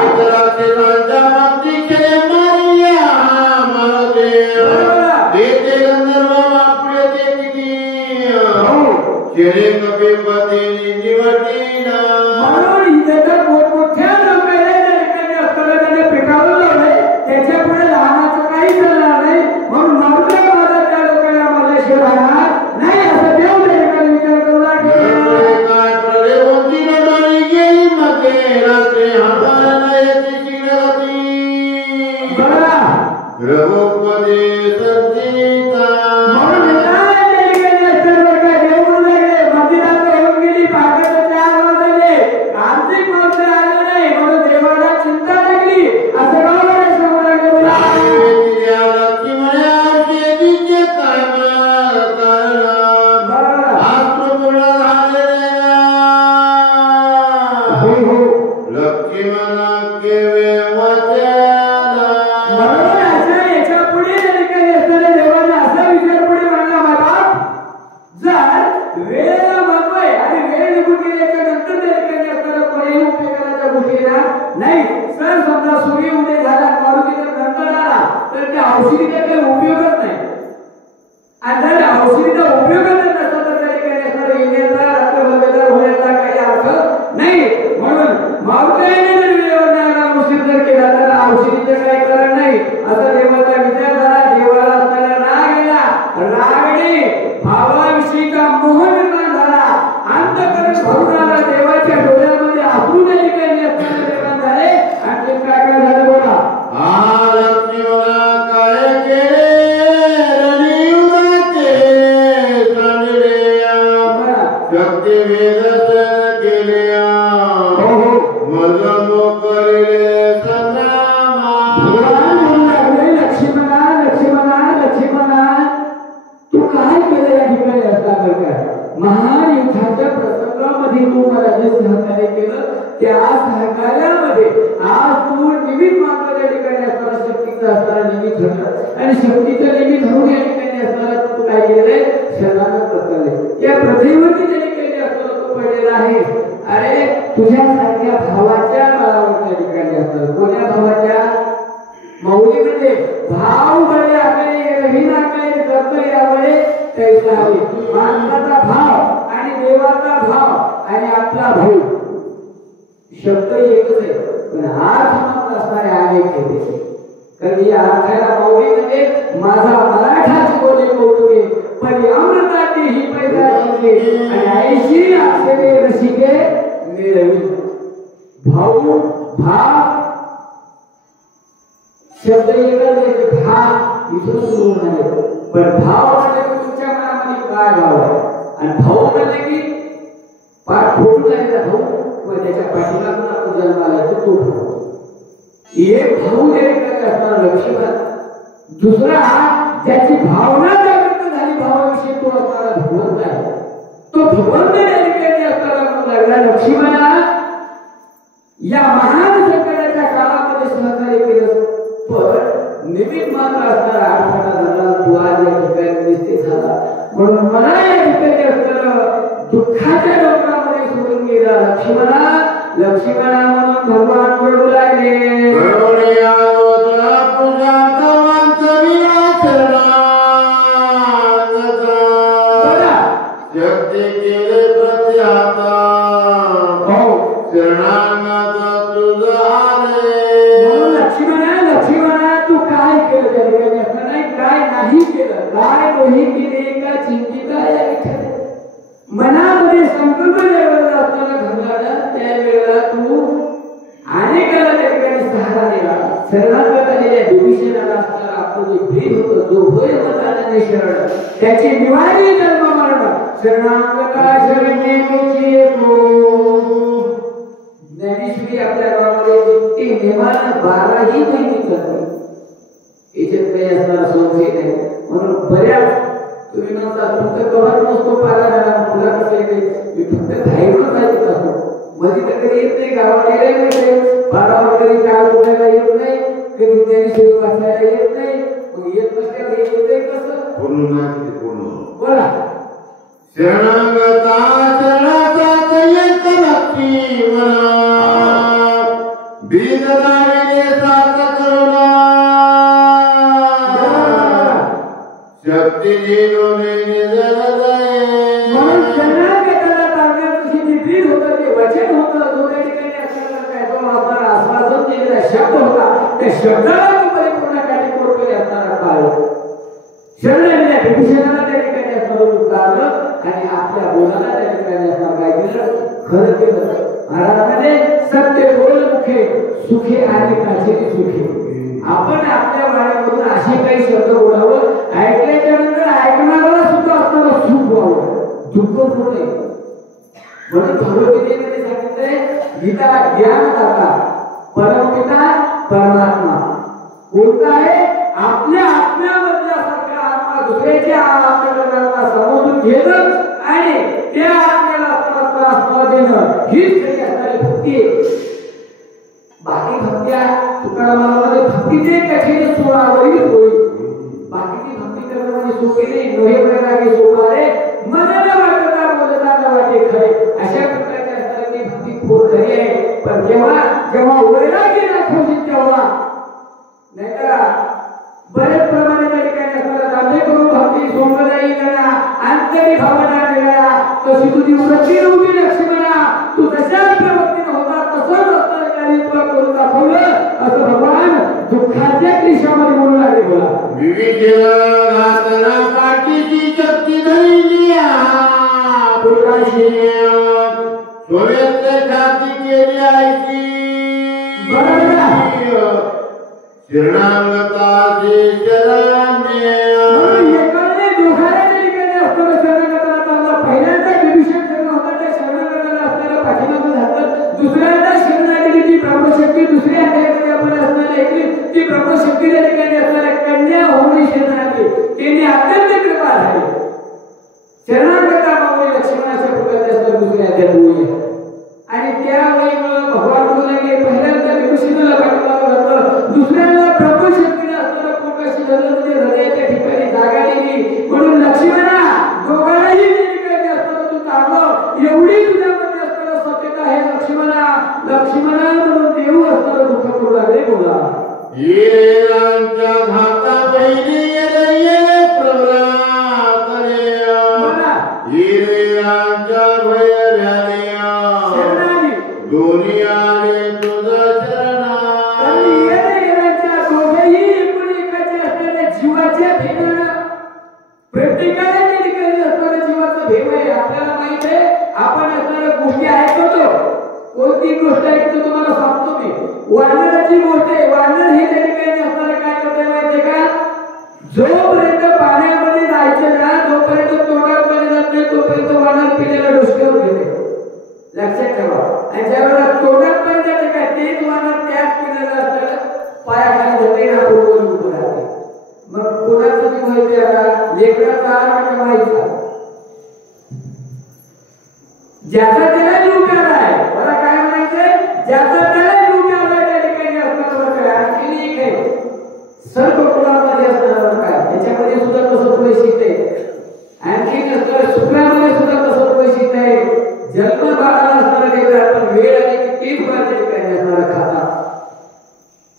म्हणून इथे तर मोठमोठ्या लोकांना तरीके असताना त्यांना पिटाळून लावलंय त्याच्या पुढे लहानाचं काही चालणार नाही म्हणून मात्र माझा त्या लोकांना मारल्याशिवाय राहणार नाही असं देव त्या ठिकाणी विचार करू लागले नाही सर समजा सूर्य उदय झाला मारुतीचा नंतर आला तर त्या औषधीचा काही उपयोगच नाही आणि जर औषधीचा उपयोगच नसता तर त्या ठिकाणी असणारा येण्याचा रक्तभंगाचा होण्याचा काही अर्थ नाही म्हणून मारुतीने जर वेळेवर नाही औषध जर केला तर औषधीचं काही कारण नाही असं देवाचा विचार झाला देवाला असणारा राग गेला रागने भावाविषयीचा मोह निर्माण झाला अंतःकरण भरून आला देवाच्या डोळ्यामध्ये असून त्या ठिकाणी असणारा आणि काय काय झालं बोला काय केले रणियुगाचे शक्ती वेद केले मज मोकळे लक्ष्मणा तू काय केलं या ठिकाणी असताना महान युद्धाच्या प्रसंगामध्ये तू मला जे सहकार्य केलं त्या सहकार्यामध्ये आज तू निमित्त मात्र त्या ठिकाणी असताना शक्तीचा असताना निमित्त ठरलं आणि शक्तीचं निमित्त ठरून या ठिकाणी असताना तू काय केलंय शरणागत प्रकरले या पृथ्वीवरती त्या ठिकाणी असताना तू पडलेला आहे अरे तुझ्यासारख्या भावाच्या बळावर त्या ठिकाणी असताना कोण्या भावाच्या मौली म्हणजे भाव बळे आकडे रहीन आकडे करतो यावेळे कैसा हवे माणसाचा भाव आणि देवाचा भाव आणि आपला भाऊ शब्द एकच आहे पण अर्थ मात्र असणारे अनेक आहेत कारण या अर्थाला मौली म्हणजे माझा मराठाच बोले कौतुके पण अमृताची ही पैदा जिंकले आणि 80 अक्षरे रसिके मिळवी भाऊ भाव शब्द एकच आहे भाव इथून सुरू झाले पण भाव म्हणजे तुमच्या मनामध्ये दुसरा ज्याची भावना जागृत झाली भावाविषयी तो असणारा भगवंत आहे. तो भगवंत या ठिकाणी असणारा म्हणू लागला लक्ष्मणा या महान संकटाच्या काळामध्ये सहकार्य केलं, पण निमित्त मात्र असणारा आठवडा झाला, तू आज या ठिकाणी निस्तेज झाला. म्हणून मला या ठिकाणी असणारं दुःखाच्या डोंगरामध्ये सोडून गेला. लक्ष्मणा म्हणून भगवान रडू लागले. लक्ष्मणा तू काय केलं त्या ठिकाणी असं नाही, काय नाही केलं, काय नाही केले का चिंतित आहे. मनामध्ये संकल्प ज्यावेळेला असताना घडला त्यावेळेला तू अनेकाला त्या ठिकाणी सहारा दिला. शरणागत आलेल्या विभीषणाला असताना आपलं जे भेद होतं, जो भय मताने शरण त्याची निवारी जन्म मरण शरणागता शरणेची ज्ञानेश्वरी आपल्या गावामध्ये जितके नेमानं 12ही महिने करते याच्यात काही असणारा संशय नाही. म्हणून बऱ्याच तुम्ही म्हणता तुमचं गव्हात नसतो पारा झाला तुला कसं येते, मी फक्त धायरून जायचं असतो मध्ये तर कधी येत नाही, गावात गेले नाही, पारावर कधी काळ उठायला येत नाही, कधी ज्ञानेश्वरी वाचायला येत नाही. मग येत नसल्यावर येते कसं बोला. शरणागता शरणागता येत लक्ष्मणा बीज लाविले सात करुणा शक्ती जीवने निजलय. म्हणून शरणागताला पारण्याचं जे ब्रीद होतं ते वचन होतं, जो त्या ठिकाणी असणारा काय तो असणारा आश्वासन दिलेला शब्द होता, त्या शब्दाला तो परिपूर्ण काटेकोरपणे असणारा पाळला. शरणागल्या विभीषणाला त्या ठिकाणी असणारं उतारलं आणि आपल्या बोलाला त्या ठिकाणी असणार काय केलं, खरं केलं. महाराजांमध्ये सत्य बोल मुखे सुखे आणि काचेची सुखे. आपण आपल्या वाणीमधून असे काही शब्द बोलावं, ऐकल्याच्या नंतर ऐकणाऱ्याला सुद्धा असणारं सुख व्हावं, दुःख होऊ नये. म्हणून भगवद्गीतेमध्ये सांगितलंय गीता ज्ञानदाता परमपिता परमात्मा कोणता आहे, आपल्या आत्म्यामधल्यासारखा आत्मा दुसऱ्याच्या आत्म्याला समजून घेणं आणि त्या आत्म्याला त्रास न देणं हीच खरी असणारी भक्ती आहे. बाकी भक्त्या तुकारामामध्ये भक्तीचे कठीण सोळावरील होईल, बाकीची भक्ती करणं म्हणजे सोपी नाही. नोहे वैरागी सोपारे मनाला वाटता बोलता न वाटे खरे, अशा प्रकारची असणारी ती भक्ती खूप खरी आहे. पण जेव्हा वैरागी दाखवशील तेव्हा नाही का बरेच प्रमाणे त्या ठिकाणी असणारा चांगले करून भक्ती सोमदायी गणा अंतरी भावना वेगळा तशी तुझी वृत्ती नव्हती लक्ष्मणा, तू तशाच प्रवृत्तीने होता तसंच असणारं कार्य तुला करून दाखवलं असं भगवान दुःखाच्या क्लेशामध्ये बोलू लागले. बोला. विविधना पाठीची शक्ती धरली सोव्यातल्या खाती केली आईची शरणागताचे शरण्य. पहिल्यांदा विभीषण शरण होता त्या शरणागताला असणारा पाठीमागं घातलं, दुसऱ्यांदा शरणागती ती ब्रह्मशक्ती दुसऱ्या अध्यायामध्ये आपण असणारी ऐकली ती ब्रह्मशक्ती त्या ठिकाणी असणाऱ्या कन्या होऊन शरणागती त्यांनी अत्यंत कृपा झाली. शरणागता बाबा लक्ष्मणाच्या पुत्राचे असणार दुसऱ्या अध्यायात बोलले आणि त्यावेळी भगवान बोलू लागले पहिल्यांदा विभीषणाला पाठीमागं घातलं, दुसऱ्यांदा ब्रह्मशक्तीने असणारा पोटाशी धरलं, म्हणजे हृदयाच्या ठिकाणी जागा दिली. म्हणून लक्ष्मणा दोघांनाही तू तारलं, एवढी तुझ्यामध्ये असणारा सत्यता आहे लक्ष्मणा म्हणून देऊ असणारं दुःख करू लागले. बोला. येरांच्या भाता पहिली ये प्रभ्रात रे येरांच्या भय झाले दोन्ही आले तुझं चरणा. येरांच्या दोघेही एकूण एकाचे असणाऱ्या जीवाच्या भेदना प्रत्येकाला त्या ठिकाणी असणाऱ्या जीवाचं भेद आहे. आपल्याला माहित आहे आपण असणाऱ्या गोष्टी ऐकतो, कोणती गोष्ट ऐकतो तुम्हाला सांगतो मी. वानराची गोष्ट आहे, वानर हे त्या ठिकाणी असणारं काय करते माहितीये का, जोपर्यंत पाण्यामध्ये जायचं ना जोपर्यंत तोंडात पाणी जात नाही तोपर्यंत वानर पिलेला डोसक्यावर घेते. लक्षात ठेवा. आणि ज्यावेळेला तोंडात पाणी जाते का तेच वानर त्याच पिलेला असणाऱ्या पायाखाली जाते ना बरोबर उभं राहते. मग करायचा का कमायचा? ज्याचा त्याला जीव प्यालाय, मला काय म्हणायचंय, ज्याचा त्याला जीव प्यालाय त्या ठिकाणी असणार काय. आणखी एक आहे सर्व कुळामध्ये असणार काय, त्याच्यामध्ये सुद्धा तसंच वैशिष्ट्य आहे. आणखी शुक्रामध्ये सुद्धा तसंच वैशिष्ट्य आहे. जन्म बाळाला असणारा वेगळा, पण वेळ आली की तीच बाळ त्या ठिकाणी असणारा खाता.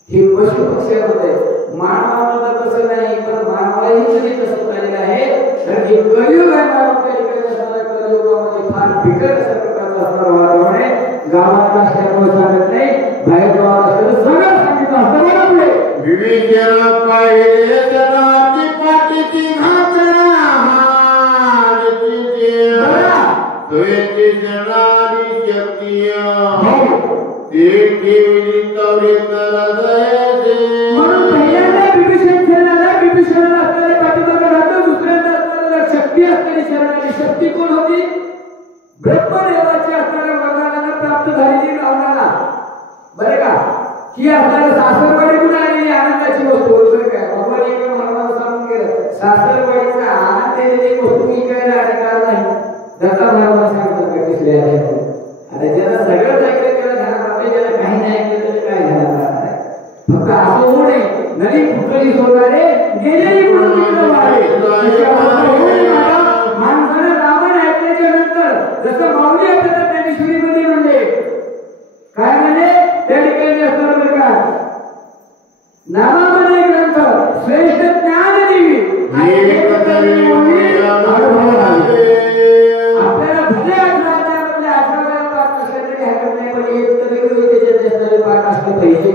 हे पशु पक्ष्यामध्ये मानवाला तसं नाही, पण मानवालाही कधी तसं झालेलं आहे. कारण हे कलियुग आहे, मानव त्या ठिकाणी असणारा कलियुगामध्ये फार बिकट अशा प्रकारचा असणारा वातावरण आहे. गावात असल्यामुळे सांगत नाही, बाहेर गावात असल्यामुळे सगळं सांगितलं असतं. बरोबर विवेचना पाहिले जनाची पाठीची घातला हाडची देवा तुझी जनाली शक्ती ते केली तवरे हृदयाचे. म्हणून पहिल्यांदा विभीषण शरणाला, विभीषणाला असणाऱ्या पाठीमागे राहतो. दुसऱ्यांदा असणाऱ्या शक्ती असणारी शरणाची शक्ती कोण होती? ब्रह्मदेवाची असणाऱ्या वरदानाला प्राप्त झालेली रावणाला. बरे का, ही असणाऱ्या सासरवाडीतून आलेली आनंदाची वस्तू. बरोबर काय, भगवान एक मला सांगून गेलं, सासरवाडीचा आनंद दिलेली वस्तू विकायला अधिकार नाही. दत्ता महाराज सांगतात का तिसऱ्या आहे. आता ज्याला सगळं ऐकलं त्याला ध्यानात राहते, ज्याला काही नाही ऐकलं त्याला काय ध्यानात राहणार आहे. फक्त असं होऊ नये, नदी फुटली सोडणारे गेलेली म्हणून माणसानं रामायण ऐकल्याच्या नंतर जसं माऊली आपल्याला ज्ञानेश्वरीमध्ये म्हणले, काय म्हणजे त्या ठिकाणी असणार बरं का, नामामध्ये ग्रंथ श्रेष्ठ ज्ञान देवी आपल्याला भले 18 पाठ असल्याने काही हरकत नाही, पण एक तरी त्याच्यात असणारे पाठ असले पाहिजे.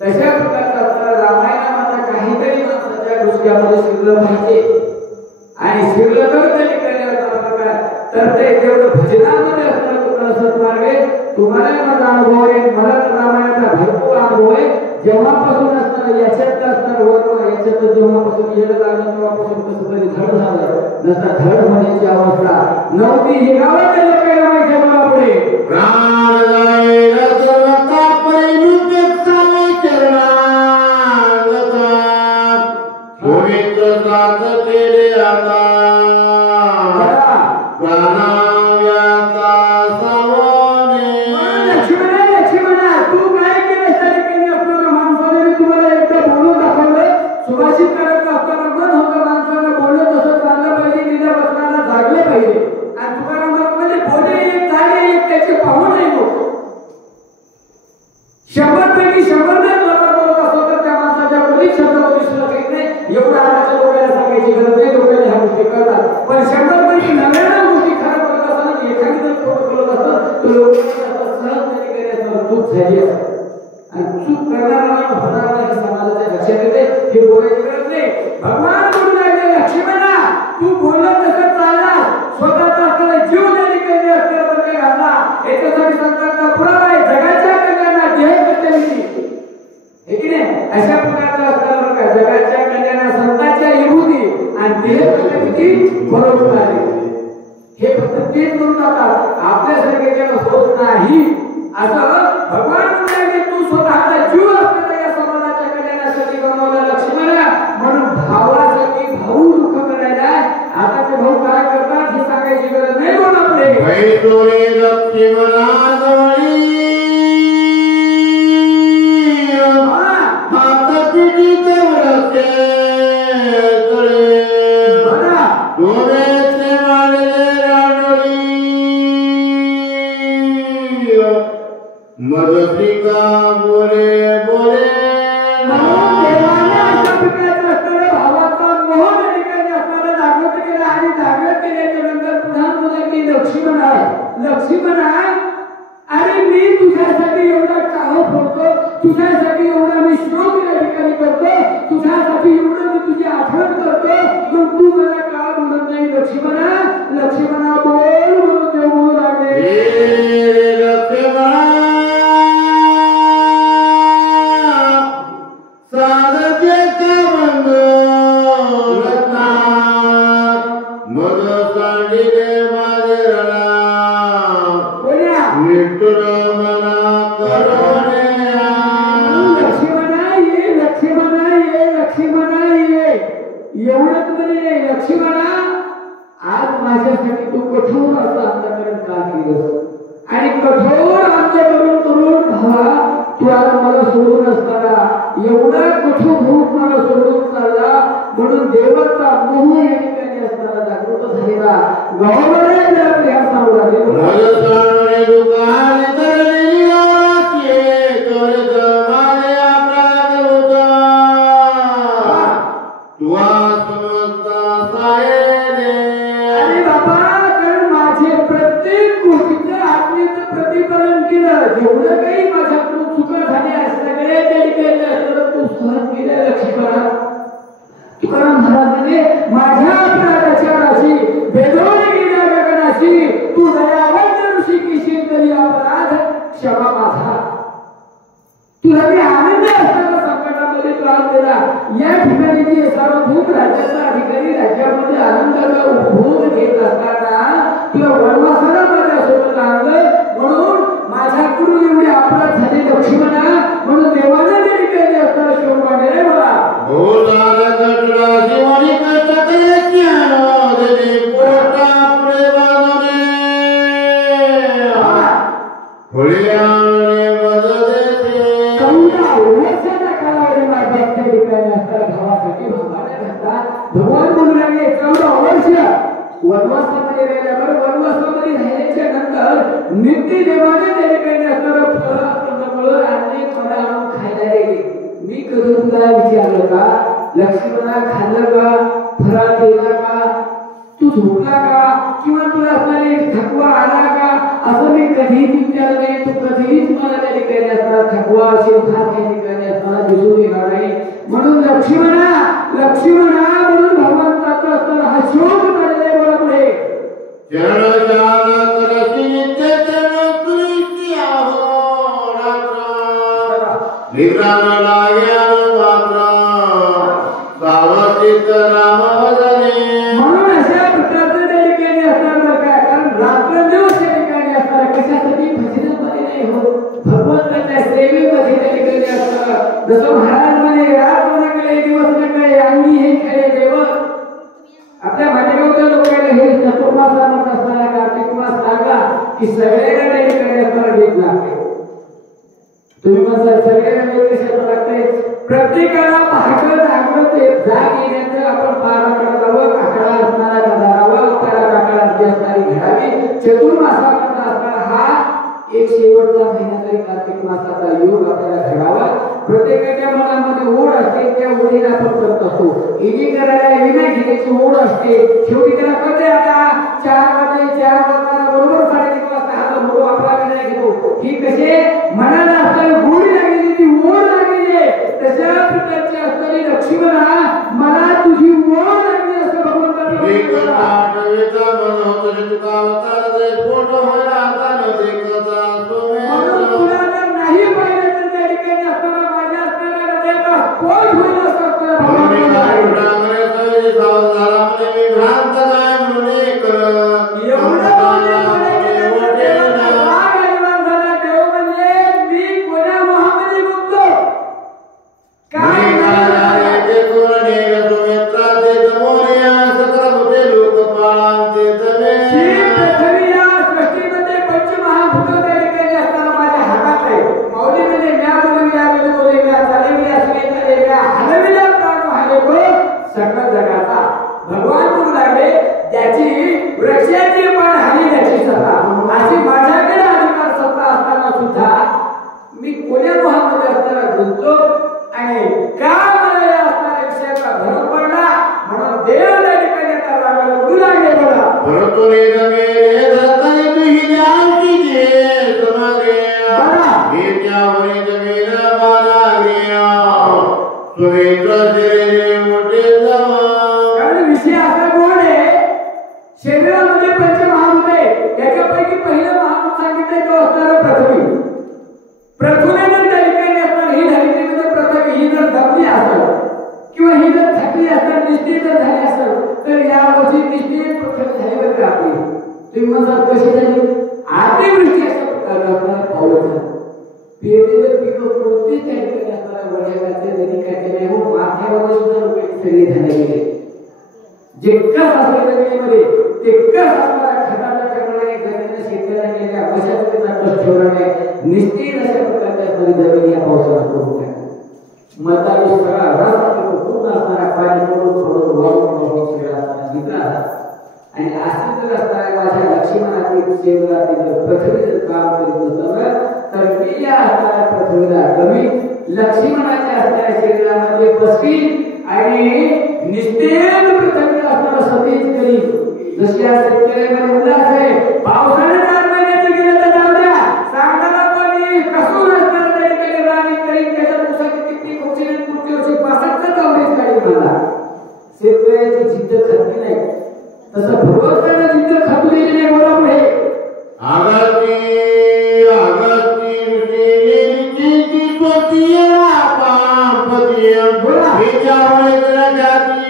तशा प्रकारचा असणारा रामायणामध्ये काहीतरी माणसाच्या डोक्यामध्ये शिरलं पाहिजे. आणि शिरलं तर त्या ठिकाणी प्रकार तर ते तेवढं भजनामध्ये असणारं तुम्हाला सत्मार्ग आहे. तुम्हाला माझा अनुभव आहे, मला रामायणाचा भरपूर अनुभव आहे. जेव्हापासून असणार याच्यात असणार वर्ण याच्यात जेव्हापासून येणं लागलं तेव्हापासून कसं तरी धड झालं, नसता धड होण्याची अवस्था नव्हती. हे गावाच्या लोकांना माहिती आहे. मला पुढे प्राण जायला सर्वता परिणुपेक्षा चरणागता पवित्र साथ केले आता प्राणाव्याता सावने. लक्ष्मणा तू काय केलं तरी आपल्याला माणसाने तुम्हाला एकदा बोलून दाखवलं. सुभाषित करत असताना मन होतं माणसाला बोललं तसं चाललं पाहिजे, तिच्या वचनाला जागलं पाहिजे. आणि तुकारामामध्ये बोले एक झाले एक त्याचे पाहू नाही लोक. 100 पैकी 100 जर बोलत असतो तर त्या माणसाच्या कोणी शब्द परिश्रम करीत नाही. एवढं आजच्या लोकांना सांगायची गरज नाही, लोकांना ह्या गोष्टी करतात. पण 100 पैकी 99 गोष्टी खरं बोलत असताना एखादी जर खोटं बोलत असतं तर लोकांना सहज तरी करण्यास चूक झाली असते. आणि चूक करणारा होणार नाही समाजाच्या लक्षात येते. हे बोलायची गरज नाही. भगवान बोलू लागले, लक्ष्मणा तू बोलत तसं चालला, स्वतःचा असलेला जीव जरी काही असलेला तर काही घालला. याच्यासाठी संतांचा पुरावा आहे. जगाच्या कल्याणात देह कर्तव्याची हे की नाही, अशा प्रकारचा असणारा काय जगाच्या कल्याणा संतांच्या विभूती आणि देह कर्तव्याची बरोबर आहे. हे फक्त तेच करून जातात, आपल्या संगीताला होत नाही. असं भगवान म्हणले, तू स्वतःचा जीव असलेला या समाजाच्या कल्याणासाठी गमावला लक्ष्मणा. म्हणून भावासाठी भाऊ दुःख करायला आताचे भाऊ काय करतात हे सांगायची गरज नाही. बोल आपले लक्ष्मणा हात पिटी तेवढे डोळ्याचे मारले राडोळी मदतिका बोले बोले देवाने अशा प्रकारचा असणारा भावाचा मोह त्या ठिकाणी असणारा जागृत केला. आणि जागृत केल्याच्या नंतर पुन्हा तुला की लक्ष्मणा अरे मी तुझ्यासाठी एवढा काहो फोडतो, तुझ्यासाठी एवढा मी शोक या ठिकाणी करतो, तुझ्यासाठी एवढं मी तुझी आठवण करतो, मग तू मला का बोलत नाही? लक्ष्मणा बोल म्हणून देव बोलू लागले. लक्ष्मणा माझ्यासाठी तू कठोर असं अंतःकरण का केलं आणि कठोर अंतःकरण करून भावा तू आज मला सोडून असताना एवढा कठोर भूक मला सोडून चालला म्हणून देवाचा मोह या ठिकाणी असताना जागृत झालेला गावामध्ये ह्या सांगला प्रतिपालन केलं जेवढं काही माझ्याकडून चुका झाल्या सगळ्या त्या ठिकाणी असताना तू सहन केलं लक्ष्मणा तुकाराम महाराजांनी माझ्या अपराधाच्या राशी भेदवून गेल्या गगनाशी तू दयावंत ऋषी किशील तरी अपराध क्षमा माझा तुला मी आनंद असताना संकटामध्ये तू आणलेला या ठिकाणी जे सर्वभूत राज्याचा अधिकारी राज्यामध्ये आनंदाचा उपभोग घेत असताना तुला वनवासाला माझ्यासोबत आणलं म्हणून माझ्याकडून एवढे अपराध झाले लक्ष्मणा म्हणून देवाने त्या ठिकाणी असताना शोक मांडले मला भगवान म्हणू लागले 14 वर्ष वनवासामध्ये राहिल्यावर वनवासामध्ये राहिल्याच्या नंतर नित्य देवाने त्या ठिकाणी असणारं फळ अनेक फळं आणून खायला गेले मी कधी तुला विचारलं का लक्ष्मणा खाल्लं का फळा केला का तू झोपला का किंवा तुला असणारे थकवा आला का असं मी कधीच विचारलं नाही तू कधीच मला त्या ठिकाणी असणारा थकवा शिवखा त्या ठिकाणी असणारा दिसून येणार नाही म्हणून लक्ष्मणा म्हणून भगवंताचा असणारा हा शोक झालेला आहे मला पुढे म्हणून अशा प्रकारचं त्या ठिकाणी असणार काय कारण रात्रंदिवस त्या ठिकाणी असणार कशासाठी भजनामध्ये नाही हो भगवंताच्या सेवेमध्ये त्या ठिकाणी असणार जसं महाराज म्हणे रात न कळे दिवस न कळे अंगी हे खेळे देव आपल्या भाटेगावच्या लोकांना हे चतुर्मासा म्हणत असणारा कार्तिक मास लागला की सगळ्यांना त्या ठिकाणी असणारा भेट लागते तुम्ही म्हणता सगळ्यांना भेट कशाला लागते प्रत्येकाला पहाटे जागृत जाग येण्याचं आपण पाराकडे जावं आकडा असणारा गदारावं काकडा असणारी घडावी चतुर्मासामध्ये असणारा हा एक शेवटचा महिना तरी कार्तिक मासाचा योग आपल्याला घडावा प्रत्येकाच्या मनामध्ये ओढ असते त्या ओढीला आपण करत असतो इडी करायला विना घेण्याची ओढ असते शेवटी त्याला कळते आता 4 वाजता बरोबर 3:30 वाजता हा बरोबर आपला विना घेतो ही कसे मनाला असणारी गोडी लागलेली ती ओढ लागलेली आहे तशा प्रकारची असणारी लक्ष्मणा मला तुझी ओढ लागली असं भगवंताने तुला जर नाही पाहिलं तर त्या ठिकाणी असताना माझ्या असणाऱ्या हृदयाचा स्फोट होईल असं सगळ्या जगाचा भगवान म्हणू लागले ज्याची वृक्षाची पण हानी त्याची सत्ता अशी माझ्याकडे अधिकार सत्ता असताना सुद्धा मी कोण्या मोहामध्ये असताना गुंतलो आणि का मला या असणाऱ्या विषयाचा भरम पडला म्हणून देव त्या ठिकाणी आता रागाला उडू लागले मला परंतु विषय असा कोण आहे शरीरामध्ये पंचमहाभूत आहे त्याच्यापैकी पहिलं महाभूत सांगितलंय तो असणारा पृथ्वी पृथ्वीने जर त्या ठिकाणी असणार ही धरतीमध्ये पृथ्वी ही जर दबली असेल किंवा ही जर थकली असेल निष्ठे जर झाली असेल तर या वर्षी निष्ठे पृथ्वी झाली बरं का आपली तुम्ही म्हणतात कशी झाली अतिवृष्टी अशा प्रकारे आपल्याला पाऊस पेरलेलं पिकं कोणतीच त्या ठिकाणी असणाऱ्या वड्याकाचे नदीकाचे नाही हो माथ्यामध्ये सुद्धा लोकांची सगळी झाले गेले जितकं असलेल्या जमिनीमध्ये तितकंच असणारा खताचा करणे जमिनीला शेतीला गेल्या मशागतीचा कष्ट ठेवणे निश्चित अशा प्रकारच्या जमिनी या पावसाला करून टाकतात मतावी सगळा रस असतो पूर्ण असणारा पाणी पडून वाहून सगळा असणारा जिंकला आणि अशी जर असणाऱ्या माझ्या लक्ष्मणाची सेवेला पृथ्वी जर काम करीत नसतं तर मी या असणाऱ्या पृथ्वीला कमी लक्ष्मणाच्या असणाऱ्या शरीरामध्ये बसवीन आणि निस्तेज पृथ्वीला असणारा सतेज करीन जशी आज शेतकऱ्यामध्ये उल्हास आहे पावसाने 4 महिन्याचे गेले तर जाऊ द्या सांगताना पाणी कसून असणारा त्या ठिकाणी राणी करीन त्याच्या दिवसाची किती ऑक्सिजन पुढची वर्षी 65चा कव्हरेज काढी मला शेतकऱ्याची जिद्द खतली नाही तसं भगवंताने जिद्द खतू दिली नाही बोला पुढे आगाती ऋषीची स्वतीया पापतीया विचारणे जाती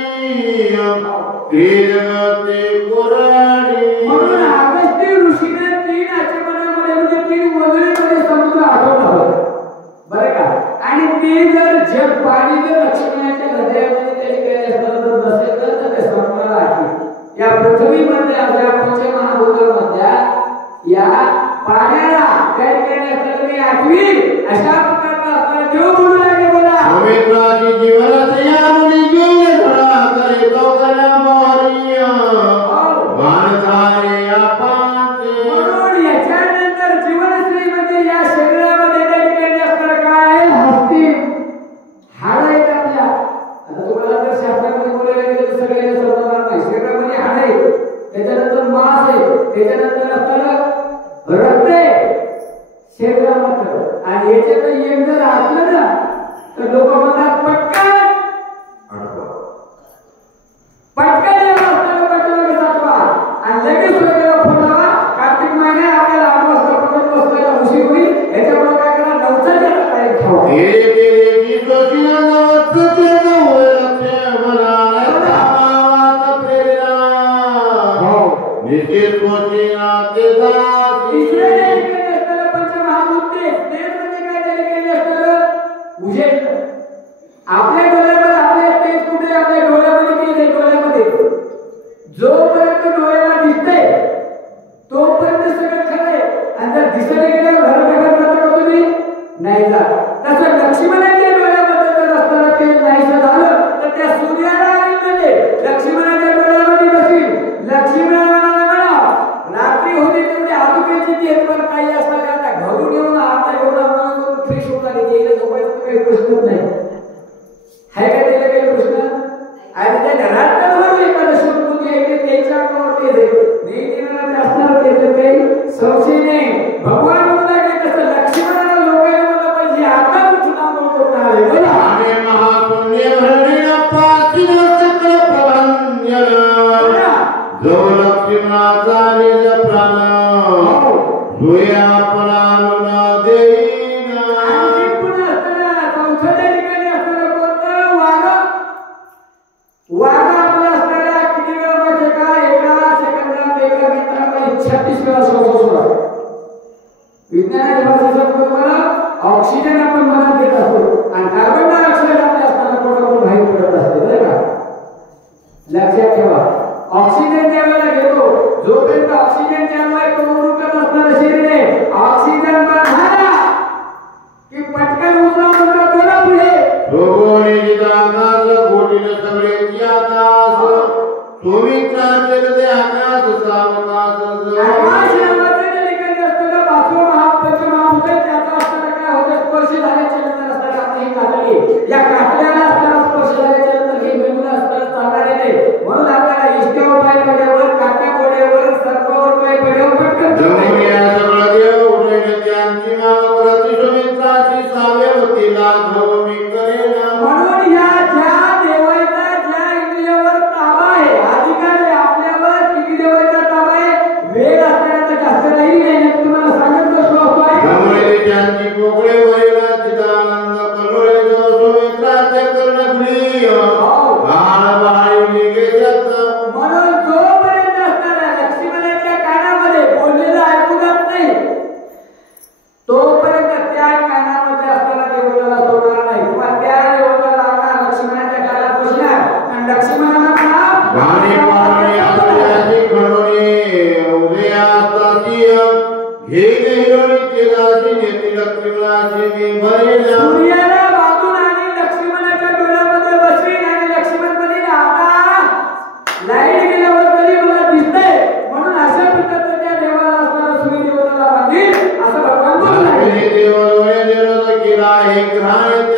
क्रीडते कोराडी म्हणून अगस्त्य ऋषीने 3 आचमनामध्ये म्हणजे 3 वगळेमध्ये समुद्र आठवला होता बरं का आणि ते जर जग पाणी जर लक्ष्मणाच्या हृदयामध्ये तरी काही असतं नसेल तर ते समुद्राला आठवी या पृथ्वीमध्ये आपल्या पंचमहाभूतांमधल्या या पाण्याला काही काही असतं मी आठवी अशा प्रकारचा असणारा देव बोलू लागले बोला पवित्राची जीवनात या मुली गेले थोडा करे तो करा मोरिया मानधारे अपांते म्हणून याच्यानंतर जीवनश्रीमध्ये या शरीरामध्ये काही काही असणारा काय हस्ती हाड आहेत आपल्या आता तुम्हाला जर शास्त्रामध्ये बोलायला गेलं तर सगळ्यांना समजणार नाही शरीरामध्ये हाड आहे त्याच्यानंतर मांस आहे त्याच्यानंतर असणारं रक्त आहे शरीरामध्ये आणि याच्यात एक जर असलं ना तर लोक म्हणतात पटकन याला असताना पटकन साठवा आणि लगेच वेगळा फुटावा कार्तिक महिने आपल्याला 8 वाजता पटकन बसवायला उशीर होईल याच्यामुळे काय करा 9च्या जागा काय ठेवा की सोचिना नवत होईल बनाला तामावात प्रेरणा निश्चित सोचिना ते तिसरे ठिकाणी असलेलं पंचमहाभूत ते म्हणजे काय त्या ठिकाणी असलेलं उजेड आपल्या डोळ्यामध्ये आपल्या तेज कुठे आपल्या डोळ्यामध्ये केले डोळ्यामध्ये जोपर्यंत डोळ्याला दिसते तोपर्यंत सगळं खरं आहे आणि जर दिसले गेल्यावर घराच्या जाता का तुम्ही नाही जात तसं लक्ष्मणाच्या डोळ्यामध्ये जर असताना ते नाहीसं झालं तर त्या सूर्याला आनंद लक्ष्मणाच्या डोळ्यामध्ये बसील लक्ष्मणाला म्हणा रात्री होती तेवढी आदुक्याची ती पण काही असणार आता घरून येऊन आता घेऊन आपण फ्रेश होणार यायला झोपायचं काही प्रश्नच नाही हाय का त्याला काही प्रश्न आणि त्या घरात तर एखादं शोधून यायचे त्याच्या अंगावर ते नेहमी असणार त्याचं काही संशय नाही भगवान म्हणता की कसं लक्ष्मणाला लोकांना म्हणलं पाहिजे आता उठून आंदोलन बोला आम्ही महापुण्य भरणीला पाचिन सकल प्रभंजन जो लक्ष्मणाचा निज प्राण दुया प्राण देईना आणि पुन्हा असताना चौथ्या ठिकाणी असताना कोणतं वाघ आपला असणाऱ्या किती वेळा म्हणजे का एका सेकंदात एका मिनिटामध्ये 36 वेळा श्वास सोडतो विज्ञानाच्या भाषेत तुम्हाला ऑक्सिजन आपण मनात घेत असतो आणि कार्बन डायऑक्साइड आपल्या असताना पोटातून बाहेर पडत असते बरं का लक्षात ठेवा ऑक्सिजन ज्यावेळेला घेतो जोपर्यंत ऑक्सिजन चालू आहे तो उडकत असणारं शरीर आहे ऑक्सिजन लक्ष्मणाची मी भरेल सूर्याला बांधून आणि लक्ष्मणाच्या डोळ्यामध्ये बसवीन आणि लक्ष्मण म्हणेल आता लाईट गेल्यावर तरी मला दिसतंय म्हणून अशा प्रकारचं त्या देवाला असणारा सूर्य देवताला बांधील असं भगवान बोलला. देवाला केला एक ग्रहण